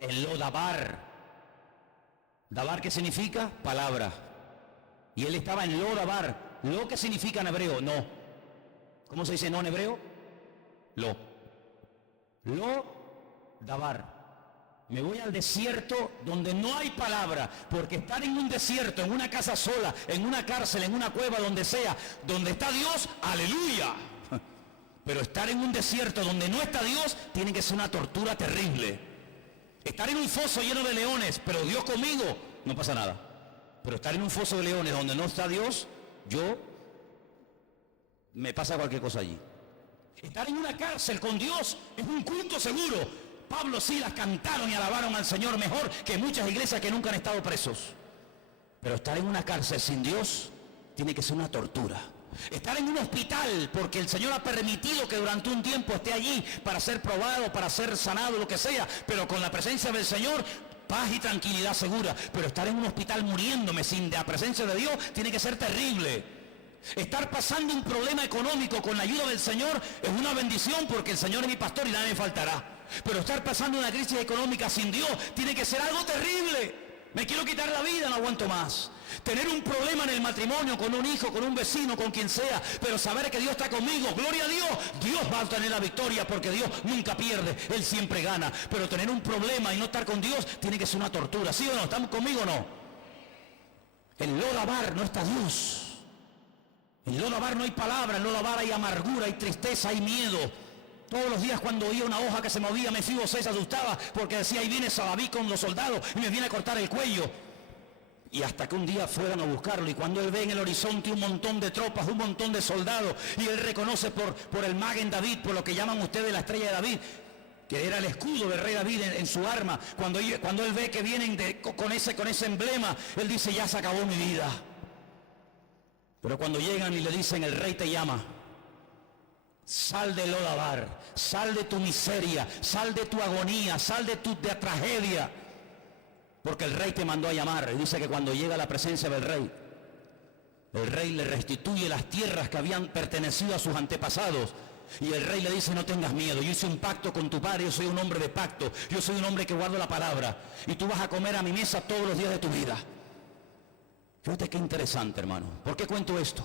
En Lo-Dabar. ¿Dabar qué significa? Palabra. Y él estaba en Lo-Dabar. ¿Lo qué significa en hebreo? No. ¿Cómo se dice no en hebreo? Lo. Lo-Dabar. Me voy al desierto donde no hay palabra, porque estar en un desierto, en una casa sola, en una cárcel, en una cueva, donde sea, donde está Dios, aleluya. Pero estar en un desierto donde no está Dios, tiene que ser una tortura terrible. Estar en un foso lleno de leones, pero Dios conmigo, no pasa nada. Pero estar en un foso de leones donde no está Dios, me pasa cualquier cosa allí. Estar en una cárcel con Dios es un culto seguro. Pablo, Silas cantaron y alabaron al Señor mejor que muchas iglesias que nunca han estado presos. Pero estar en una cárcel sin Dios tiene que ser una tortura. Estar en un hospital porque el Señor ha permitido que durante un tiempo esté allí para ser probado, para ser sanado, lo que sea, pero con la presencia del Señor, paz y tranquilidad segura. Pero estar en un hospital muriéndome sin la presencia de Dios tiene que ser terrible. Estar pasando un problema económico con la ayuda del Señor es una bendición, porque el Señor es mi pastor y nada me faltará. Pero estar pasando una crisis económica sin Dios tiene que ser algo terrible. Me quiero quitar la vida, no aguanto más. Tener un problema en el matrimonio, con un hijo, con un vecino, con quien sea, pero saber que Dios está conmigo, gloria a Dios, Dios va a tener la victoria, porque Dios nunca pierde, Él siempre gana. Pero tener un problema y no estar con Dios tiene que ser una tortura, ¿sí o no? ¿Estamos conmigo o no? En Lo-Dabar no está Dios. En Lo-Dabar no hay palabra, en Lo-Dabar hay amargura, hay tristeza, hay miedo. Todos los días cuando oía una hoja que se movía, Mefibosé se asustaba, porque decía, ahí viene David con los soldados y me viene a cortar el cuello. Y hasta que un día fueron a buscarlo, y cuando él ve en el horizonte un montón de tropas, un montón de soldados, y él reconoce por el Magen David, por lo que llaman ustedes la estrella de David, que era el escudo del rey David en su arma, cuando él ve que vienen con ese emblema, él dice, ya se acabó mi vida. Pero cuando llegan y le dicen, el rey te llama, sal de Lo-Dabar, sal de tu miseria, sal de tu agonía, sal de tu tragedia, porque el rey te mandó a llamar. Y dice que cuando llega a la presencia del rey, el rey le restituye las tierras que habían pertenecido a sus antepasados. Y el rey le dice, no tengas miedo, yo hice un pacto con tu padre, yo soy un hombre de pacto, yo soy un hombre que guardo la palabra, y tú vas a comer a mi mesa todos los días de tu vida. Fíjate qué interesante, hermano. ¿Por qué cuento esto?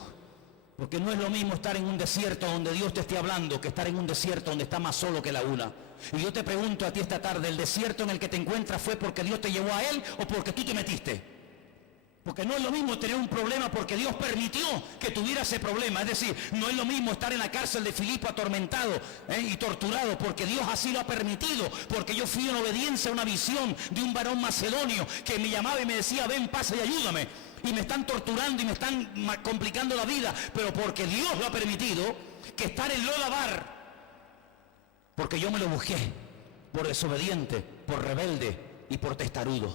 Porque no es lo mismo estar en un desierto donde Dios te esté hablando que estar en un desierto donde está más solo que la una. Y yo te pregunto a ti esta tarde, ¿el desierto en el que te encuentras fue porque Dios te llevó a él o porque tú te metiste? Porque no es lo mismo tener un problema porque Dios permitió que tuviera ese problema. Es decir, no es lo mismo estar en la cárcel de Filipo atormentado y torturado porque Dios así lo ha permitido. Porque yo fui en obediencia a una visión de un varón macedonio que me llamaba y me decía, ven, pasa y ayúdame. Y me están torturando y me están complicando la vida, pero porque Dios lo ha permitido, que estar en Lo-Dabar, porque yo me lo busqué, por desobediente, por rebelde y por testarudo.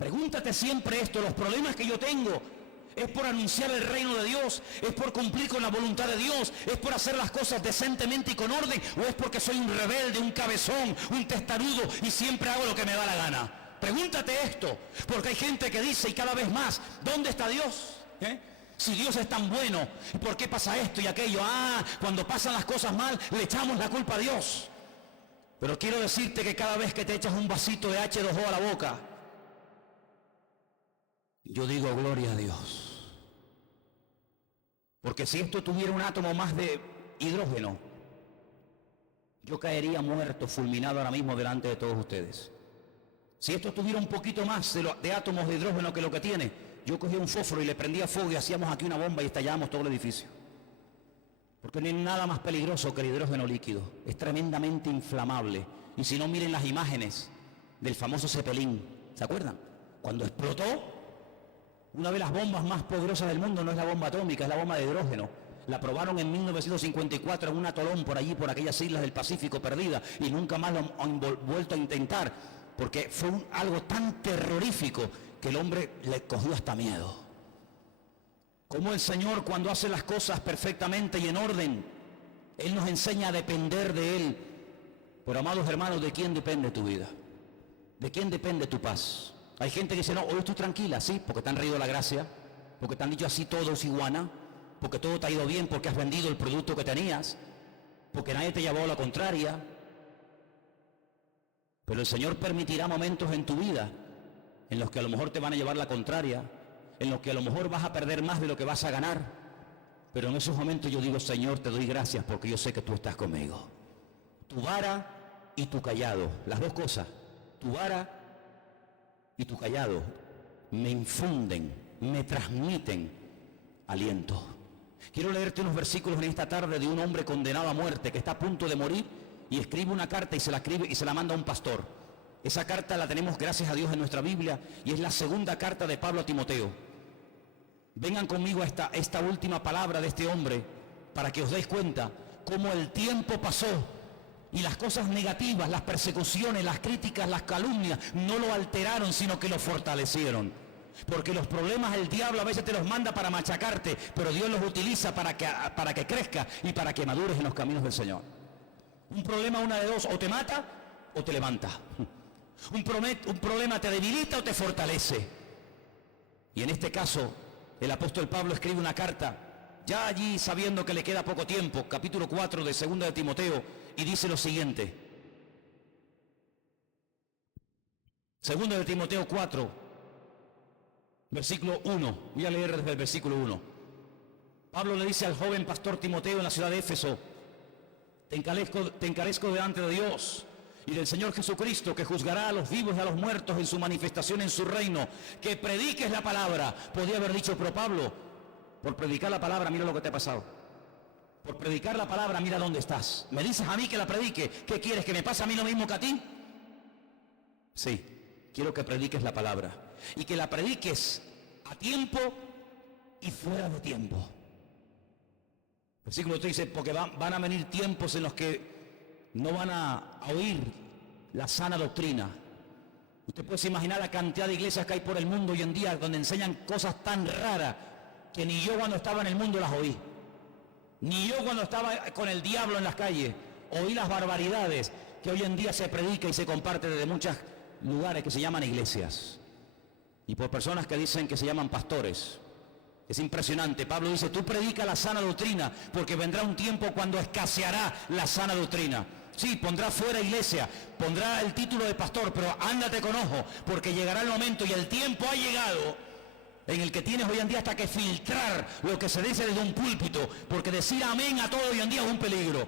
Pregúntate siempre esto, los problemas que yo tengo, ¿es por anunciar el reino de Dios? ¿Es por cumplir con la voluntad de Dios? ¿Es por hacer las cosas decentemente y con orden? ¿O es porque soy un rebelde, un cabezón, un testarudo y siempre hago lo que me da la gana? Pregúntate esto, porque hay gente que dice y cada vez más, ¿dónde está Dios? Si Dios es tan bueno, ¿por qué pasa esto y aquello? Cuando pasan las cosas mal, le echamos la culpa a Dios. Pero quiero decirte que cada vez que te echas un vasito de H2O a la boca, yo digo gloria a Dios. Porque si esto tuviera un átomo más de hidrógeno, yo caería muerto, fulminado ahora mismo delante de todos ustedes. Si esto tuviera un poquito más de átomos de hidrógeno que lo que tiene, yo cogía un fósforo y le prendía fuego y hacíamos aquí una bomba y estallábamos todo el edificio. Porque no hay nada más peligroso que el hidrógeno líquido. Es tremendamente inflamable. Y si no, miren las imágenes del famoso Zeppelin. ¿Se acuerdan? Cuando explotó, una de las bombas más poderosas del mundo no es la bomba atómica, es la bomba de hidrógeno. La probaron en 1954 en un atolón por allí, por aquellas islas del Pacífico perdida, y nunca más lo han vuelto a intentar. Porque fue algo tan terrorífico que el hombre le cogió hasta miedo. Como el Señor, cuando hace las cosas perfectamente y en orden, Él nos enseña a depender de Él. Pero amados hermanos, ¿de quién depende tu vida? ¿De quién depende tu paz? Hay gente que dice, no, hoy estoy tranquila, sí, porque te han reído la gracia, porque te han dicho así todo es iguana, porque todo te ha ido bien, porque has vendido el producto que tenías, porque nadie te llevó a la contraria. Pero el Señor permitirá momentos en tu vida en los que a lo mejor te van a llevar la contraria, en los que a lo mejor vas a perder más de lo que vas a ganar. Pero en esos momentos yo digo, Señor, te doy gracias porque yo sé que tú estás conmigo. Tu vara y tu callado, las dos cosas, tu vara y tu callado, me infunden, me transmiten aliento. Quiero leerte unos versículos en esta tarde de un hombre condenado a muerte que está a punto de morir y escribe una carta y se la manda a un pastor. Esa carta la tenemos, gracias a Dios, en nuestra Biblia y es la segunda carta de Pablo a Timoteo. Vengan conmigo a esta última palabra de este hombre para que os deis cuenta cómo el tiempo pasó y las cosas negativas, las persecuciones, las críticas, las calumnias no lo alteraron, sino que lo fortalecieron. Porque los problemas el diablo a veces te los manda para machacarte, pero Dios los utiliza para que crezca y para que madures en los caminos del Señor. Un problema, una de dos, o te mata o te levanta. Un problema te debilita o te fortalece. Y en este caso, el apóstol Pablo escribe una carta, ya allí sabiendo que le queda poco tiempo, capítulo 4 de 2 de Timoteo, y dice lo siguiente. 2 de Timoteo 4, versículo 1. Voy a leer desde el versículo 1. Pablo le dice al joven pastor Timoteo en la ciudad de Éfeso: te encarezco delante de Dios y del Señor Jesucristo, que juzgará a los vivos y a los muertos en su manifestación en su reino, que prediques la palabra. Podía haber dicho, pero Pablo, por predicar la palabra, mira lo que te ha pasado. Por predicar la palabra, mira dónde estás. Me dices a mí que la predique. ¿Qué quieres? ¿Que me pase a mí lo mismo que a ti? Sí, quiero que prediques la palabra. Y que la prediques a tiempo y fuera de tiempo. Versículo 3 dice, porque van a venir tiempos en los que no van a oír la sana doctrina. Usted puede imaginar la cantidad de iglesias que hay por el mundo hoy en día donde enseñan cosas tan raras que ni yo cuando estaba en el mundo las oí. Ni yo cuando estaba con el diablo en las calles oí las barbaridades que hoy en día se predica y se comparte desde muchos lugares que se llaman iglesias. Y por personas que dicen que se llaman pastores. Es impresionante. Pablo dice, tú predica la sana doctrina, porque vendrá un tiempo cuando escaseará la sana doctrina. Sí, pondrá fuera iglesia, pondrá el título de pastor, pero ándate con ojo, porque llegará el momento y el tiempo ha llegado en el que tienes hoy en día hasta que filtrar lo que se dice desde un púlpito, porque decir amén a todo hoy en día es un peligro.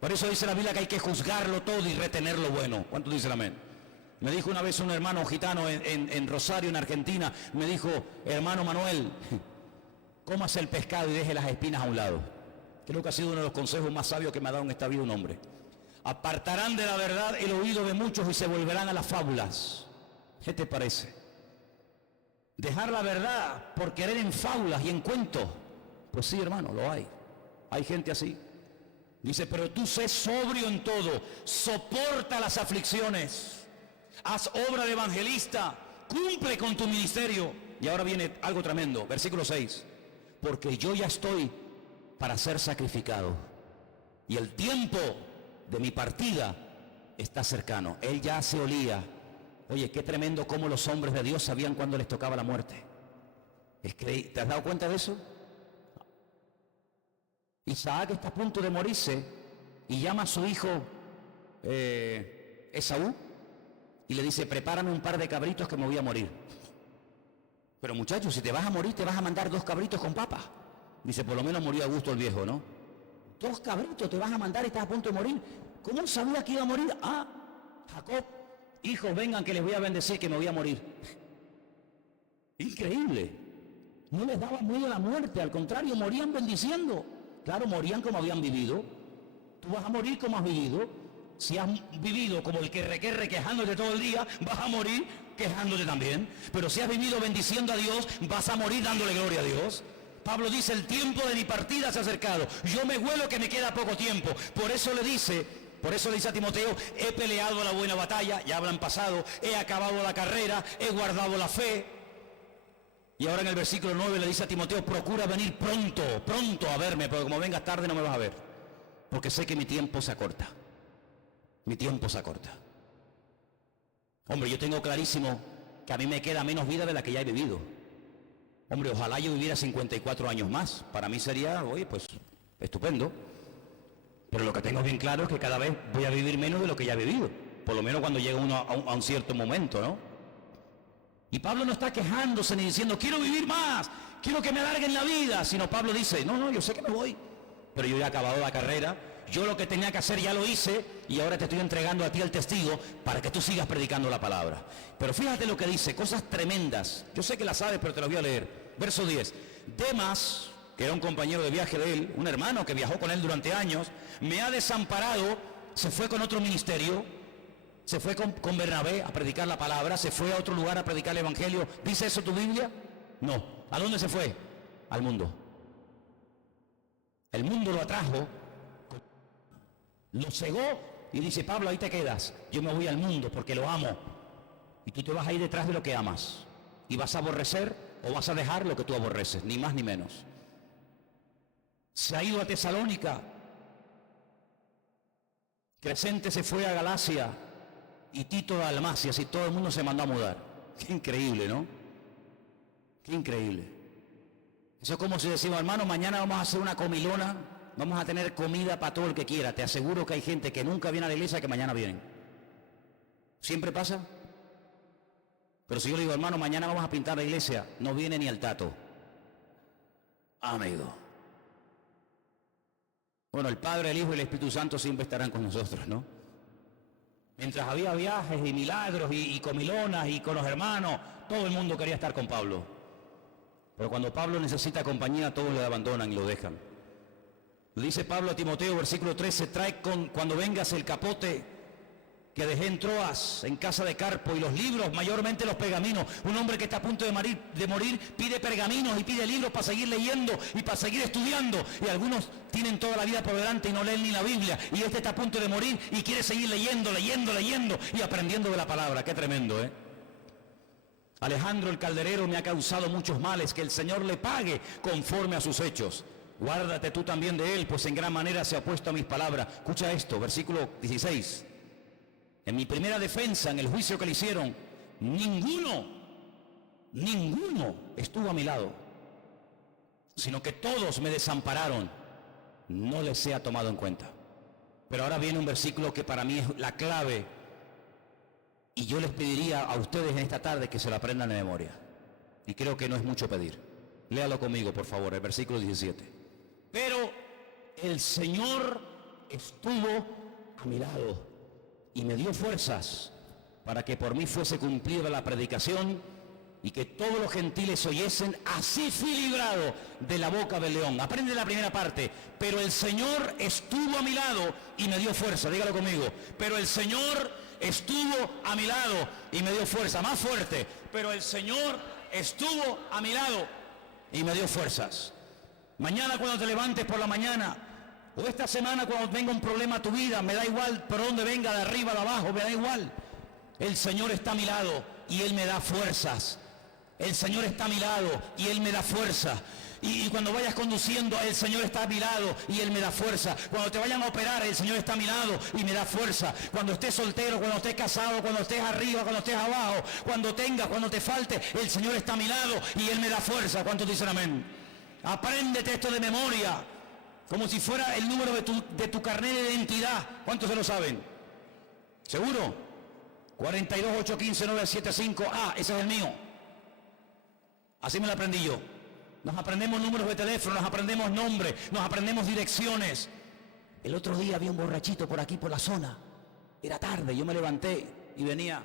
Por eso dice la Biblia que hay que juzgarlo todo y retener lo bueno. ¿Cuántos dicen amén? Me dijo una vez un hermano gitano en Rosario, en Argentina, me dijo, hermano Manuel, cómase el pescado y deje las espinas a un lado. Creo que ha sido uno de los consejos más sabios que me ha dado en esta vida un hombre. Apartarán de la verdad el oído de muchos y se volverán a las fábulas. ¿Qué te parece? Dejar la verdad por querer en fábulas y en cuentos. Pues sí, hermano, lo hay. Hay gente así. Dice, pero tú sé sobrio en todo, soporta las aflicciones, haz obra de evangelista, cumple con tu ministerio. Y ahora viene algo tremendo, versículo 6. Porque yo ya estoy para ser sacrificado y el tiempo de mi partida está cercano. Él ya se olía. Oye, qué tremendo cómo los hombres de Dios sabían cuándo les tocaba la muerte. ¿Te has dado cuenta de eso? Isaac está a punto de morirse y llama a su hijo Esaú y le dice, prepárame un par de cabritos que me voy a morir. Pero muchachos, si te vas a morir, te vas a mandar 2 cabritos con papas. Dice, por lo menos murió a gusto el viejo, ¿no? 2 cabritos te vas a mandar y estás a punto de morir. ¿Cómo sabía que iba a morir? Jacob, hijos, vengan que les voy a bendecir, que me voy a morir. Increíble. No les daba miedo a la muerte, al contrario, morían bendiciendo. Claro, morían como habían vivido. Tú vas a morir como has vivido. Si has vivido como el que requerre quejándote todo el día, vas a morir quejándote también. Pero si has vivido bendiciendo a Dios, vas a morir dándole gloria a Dios. Pablo dice, el tiempo de mi partida se ha acercado. Yo me huelo que me queda poco tiempo. Por eso le dice, Por eso le dice a Timoteo, he peleado la buena batalla, ya hablan pasado, he acabado la carrera, he guardado la fe. Y ahora en el versículo 9 le dice a Timoteo, procura venir pronto, pronto a verme, porque como vengas tarde no me vas a ver, porque sé que mi tiempo se acorta. Mi tiempo se acorta. Hombre, yo tengo clarísimo que a mí me queda menos vida de la que ya he vivido. Hombre, ojalá yo viviera 54 años más. Para mí sería, oye, pues, estupendo. Pero lo que tengo bien claro es que cada vez voy a vivir menos de lo que ya he vivido. Por lo menos cuando llega uno a un cierto momento, ¿no? Y Pablo no está quejándose ni diciendo, quiero vivir más, quiero que me alarguen la vida. Sino Pablo dice, no, yo sé que me voy, pero yo ya he acabado la carrera. Yo lo que tenía que hacer ya lo hice y ahora te estoy entregando a ti el testigo para que tú sigas predicando la palabra. Pero fíjate lo que dice, cosas tremendas. Yo sé que las sabes, pero te las voy a leer. Verso 10. Demas, que era un compañero de viaje de él, un hermano que viajó con él durante años, me ha desamparado, se fue con otro ministerio, se fue con Bernabé a predicar la palabra, se fue a otro lugar a predicar el evangelio. ¿Dice eso tu Biblia? No. ¿A dónde se fue? Al mundo. El mundo lo atrajo, lo cegó y dice, Pablo, ahí te quedas, yo me voy al mundo porque lo amo. Y tú te vas a ir detrás de lo que amas y vas a aborrecer o vas a dejar lo que tú aborreces, ni más ni menos. Se ha ido a Tesalónica, Crescente se fue a Galacia y Tito a Dalmacia, y todo el mundo se mandó a mudar. Qué increíble, ¿no? Qué increíble. Eso es como si decimos, hermano, mañana vamos a hacer una comilona, vamos a tener comida para todo el que quiera. Te aseguro que hay gente que nunca viene a la iglesia que mañana vienen. ¿Siempre pasa? Pero si yo le digo, hermano, mañana vamos a pintar la iglesia, no viene ni el tato. Amigo. Bueno, el Padre, el Hijo y el Espíritu Santo siempre estarán con nosotros, ¿no? Mientras había viajes y milagros y comilonas y con los hermanos, todo el mundo quería estar con Pablo. Pero cuando Pablo necesita compañía, todos le abandonan y lo dejan. Le dice Pablo a Timoteo, versículo 13, cuando vengas el capote que dejé en Troas, en casa de Carpo, y los libros, mayormente los pergaminos. Un hombre que está a punto de morir pide pergaminos y pide libros para seguir leyendo y para seguir estudiando. Y algunos tienen toda la vida por delante y no leen ni la Biblia. Y este está a punto de morir y quiere seguir leyendo y aprendiendo de la palabra. Qué tremendo, ¿eh? Alejandro el calderero me ha causado muchos males, que el Señor le pague conforme a sus hechos. Guárdate tú también de él, pues en gran manera se ha opuesto a mis palabras. Escucha esto, versículo 16. En mi primera defensa, en el juicio que le hicieron, ninguno estuvo a mi lado, sino que todos me desampararon. No les sea tomado en cuenta. Pero ahora viene un versículo que para mí es la clave, y yo les pediría a ustedes en esta tarde que se lo aprendan de memoria. Y creo que no es mucho pedir. Léalo conmigo, por favor, el versículo 17. Pero el Señor estuvo a mi lado y me dio fuerzas para que por mí fuese cumplida la predicación y que todos los gentiles oyesen. Así fui librado de la boca del león. Aprende la primera parte. Pero el Señor estuvo a mi lado y me dio fuerza. Dígalo conmigo. Pero el Señor estuvo a mi lado y me dio fuerza. Más fuerte. Pero el Señor estuvo a mi lado y me dio fuerzas. Mañana cuando te levantes por la mañana, o esta semana cuando venga un problema a tu vida, me da igual por dónde venga, de arriba, de abajo, me da igual. El Señor está a mi lado y Él me da fuerzas. El Señor está a mi lado y Él me da fuerza. Y cuando vayas conduciendo, el Señor está a mi lado y Él me da fuerza. Cuando te vayan a operar, el Señor está a mi lado y me da fuerza. Cuando estés soltero, cuando estés casado, cuando estés arriba, cuando estés abajo, cuando tengas, cuando te falte, el Señor está a mi lado y Él me da fuerza. ¿Cuántos dicen amén? Apréndete esto de memoria, como si fuera el número de tu carnet de identidad. ¿Cuántos se lo saben? ¿Seguro? 42815975. Ah, ese es el mío. Así me lo aprendí yo. Nos aprendemos números de teléfono, nos aprendemos nombres, nos aprendemos direcciones. El otro día había un borrachito por aquí, por la zona. Era tarde, yo me levanté y venía.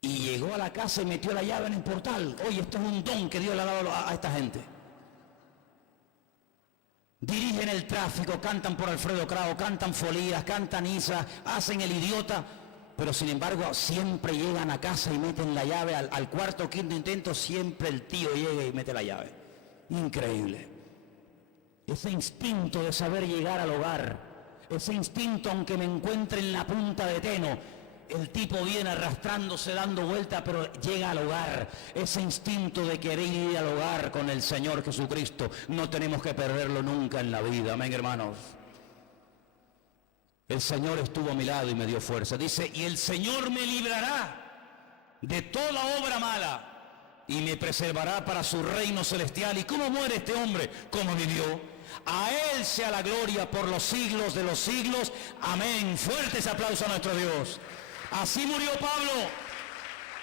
Y llegó a la casa y metió la llave en el portal. Oye, esto es un don que Dios le ha dado a esta gente. Dirigen el tráfico, cantan por Alfredo Krauss, cantan folías, cantan Isa, hacen el idiota, pero sin embargo siempre llegan a casa y meten la llave. Al cuarto o quinto intento siempre el tío llega y mete la llave. Increíble. ese instinto de saber llegar al hogar, ese instinto aunque me encuentre en la punta de Teno, el tipo viene arrastrándose, dando vuelta, pero llega al hogar. Ese instinto de querer ir al hogar con el Señor Jesucristo, no tenemos que perderlo nunca en la vida. Amén, hermanos. El Señor estuvo a mi lado y me dio fuerza. Dice, y el Señor me librará de toda obra mala y me preservará para su reino celestial. ¿Y cómo muere este hombre? ¿Cómo vivió? A Él sea la gloria por los siglos de los siglos. Amén. Fuertes aplausos a nuestro Dios. Así murió Pablo,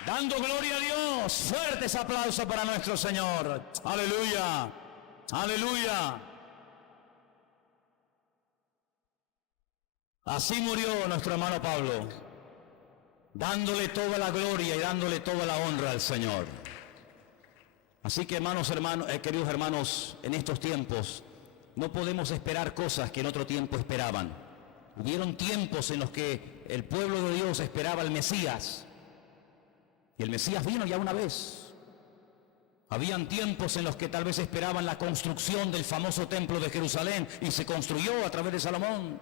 dando gloria a Dios. Fuertes aplausos para nuestro Señor. Aleluya, aleluya. Así murió nuestro hermano Pablo, dándole toda la gloria y dándole toda la honra al Señor. Así que queridos hermanos, en estos tiempos no podemos esperar cosas que en otro tiempo esperaban. Hubieron tiempos en los que el pueblo de Dios esperaba al Mesías, y el Mesías vino ya una vez. Habían tiempos en los que tal vez esperaban la construcción del famoso templo de Jerusalén, y se construyó a través de Salomón.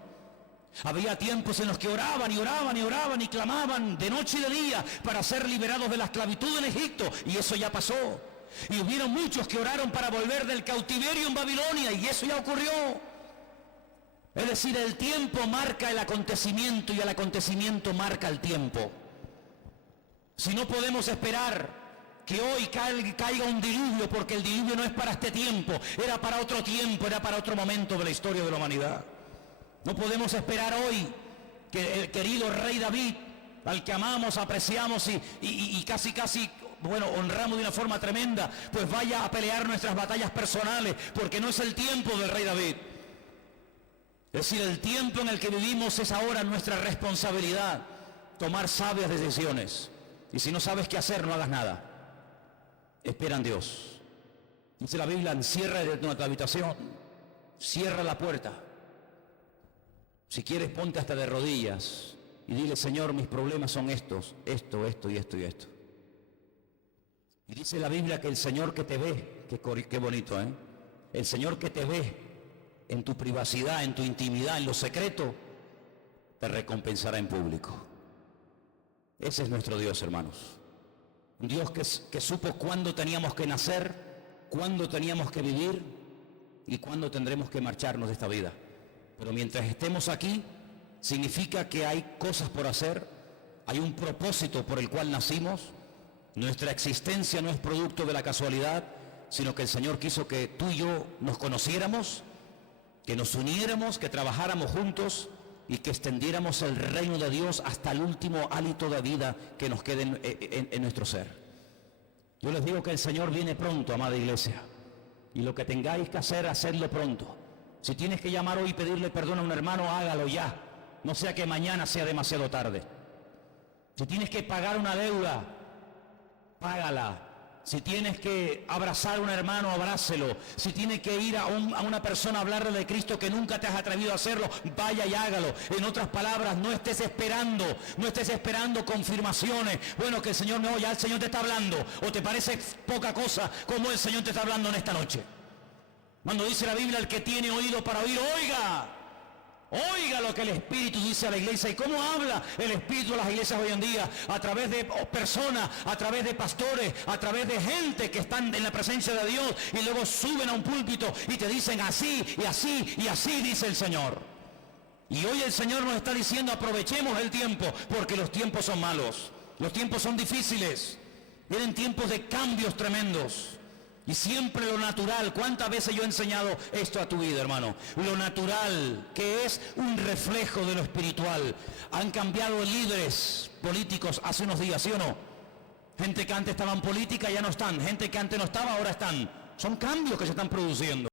Había tiempos en los que oraban y oraban y oraban y clamaban de noche y de día para ser liberados de la esclavitud en Egipto, y eso ya pasó. Y hubieron muchos que oraron para volver del cautiverio en Babilonia, y eso ya ocurrió. Es decir, el tiempo marca el acontecimiento y el acontecimiento marca el tiempo. Si no podemos esperar que hoy caiga un diluvio, porque el diluvio no es para este tiempo, era para otro tiempo, era para otro momento de la historia de la humanidad. No podemos esperar hoy que el querido rey David, al que amamos, apreciamos y casi, honramos de una forma tremenda, pues vaya a pelear nuestras batallas personales, porque no es el tiempo del rey David. Es decir, el tiempo en el que vivimos es ahora nuestra responsabilidad tomar sabias decisiones. Y si no sabes qué hacer, no hagas nada. Espera en Dios. Dice la Biblia, encierra de tu habitación, cierra la puerta. Si quieres, ponte hasta de rodillas y dile, Señor, mis problemas son estos, esto y esto y esto. Y dice la Biblia que el Señor que te ve, qué bonito, ¿eh? El Señor que te ve en tu privacidad, en tu intimidad, en lo secreto, te recompensará en público. Ese es nuestro Dios, hermanos. Un Dios que supo cuándo teníamos que nacer, cuándo teníamos que vivir y cuándo tendremos que marcharnos de esta vida. Pero mientras estemos aquí, significa que hay cosas por hacer, hay un propósito por el cual nacimos. Nuestra existencia no es producto de la casualidad, sino que el Señor quiso que tú y yo nos conociéramos, que nos uniéramos, que trabajáramos juntos y que extendiéramos el reino de Dios hasta el último hálito de vida que nos quede en nuestro ser. Yo les digo que el Señor viene pronto, amada iglesia, y lo que tengáis que hacer, hacedlo pronto. Si tienes que llamar hoy y pedirle perdón a un hermano, hágalo ya, no sea que mañana sea demasiado tarde. Si tienes que pagar una deuda, págala. Si tienes que abrazar a un hermano, abrácelo. Si tienes que ir a una persona a hablarle de Cristo que nunca te has atrevido a hacerlo, vaya y hágalo. En otras palabras, no estés esperando confirmaciones. Bueno, que el Señor no, ya el Señor te está hablando. O te parece poca cosa como el Señor te está hablando en esta noche. Cuando dice la Biblia, el que tiene oído para oír, oiga. Oiga lo que el Espíritu dice a la iglesia. ¿Y cómo habla el Espíritu a las iglesias hoy en día? A través de personas, a través de pastores, a través de gente que están en la presencia de Dios y luego suben a un púlpito y te dicen así y así y así dice el Señor. Y hoy el Señor nos está diciendo, aprovechemos el tiempo, porque los tiempos son malos, los tiempos son difíciles, vienen tiempos de cambios tremendos. Y siempre lo natural, ¿cuántas veces yo he enseñado esto a tu vida, hermano? Lo natural, que es un reflejo de lo espiritual. Han cambiado líderes políticos hace unos días, ¿sí o no? Gente que antes estaba en política ya no están, gente que antes no estaba ahora están. Son cambios que se están produciendo.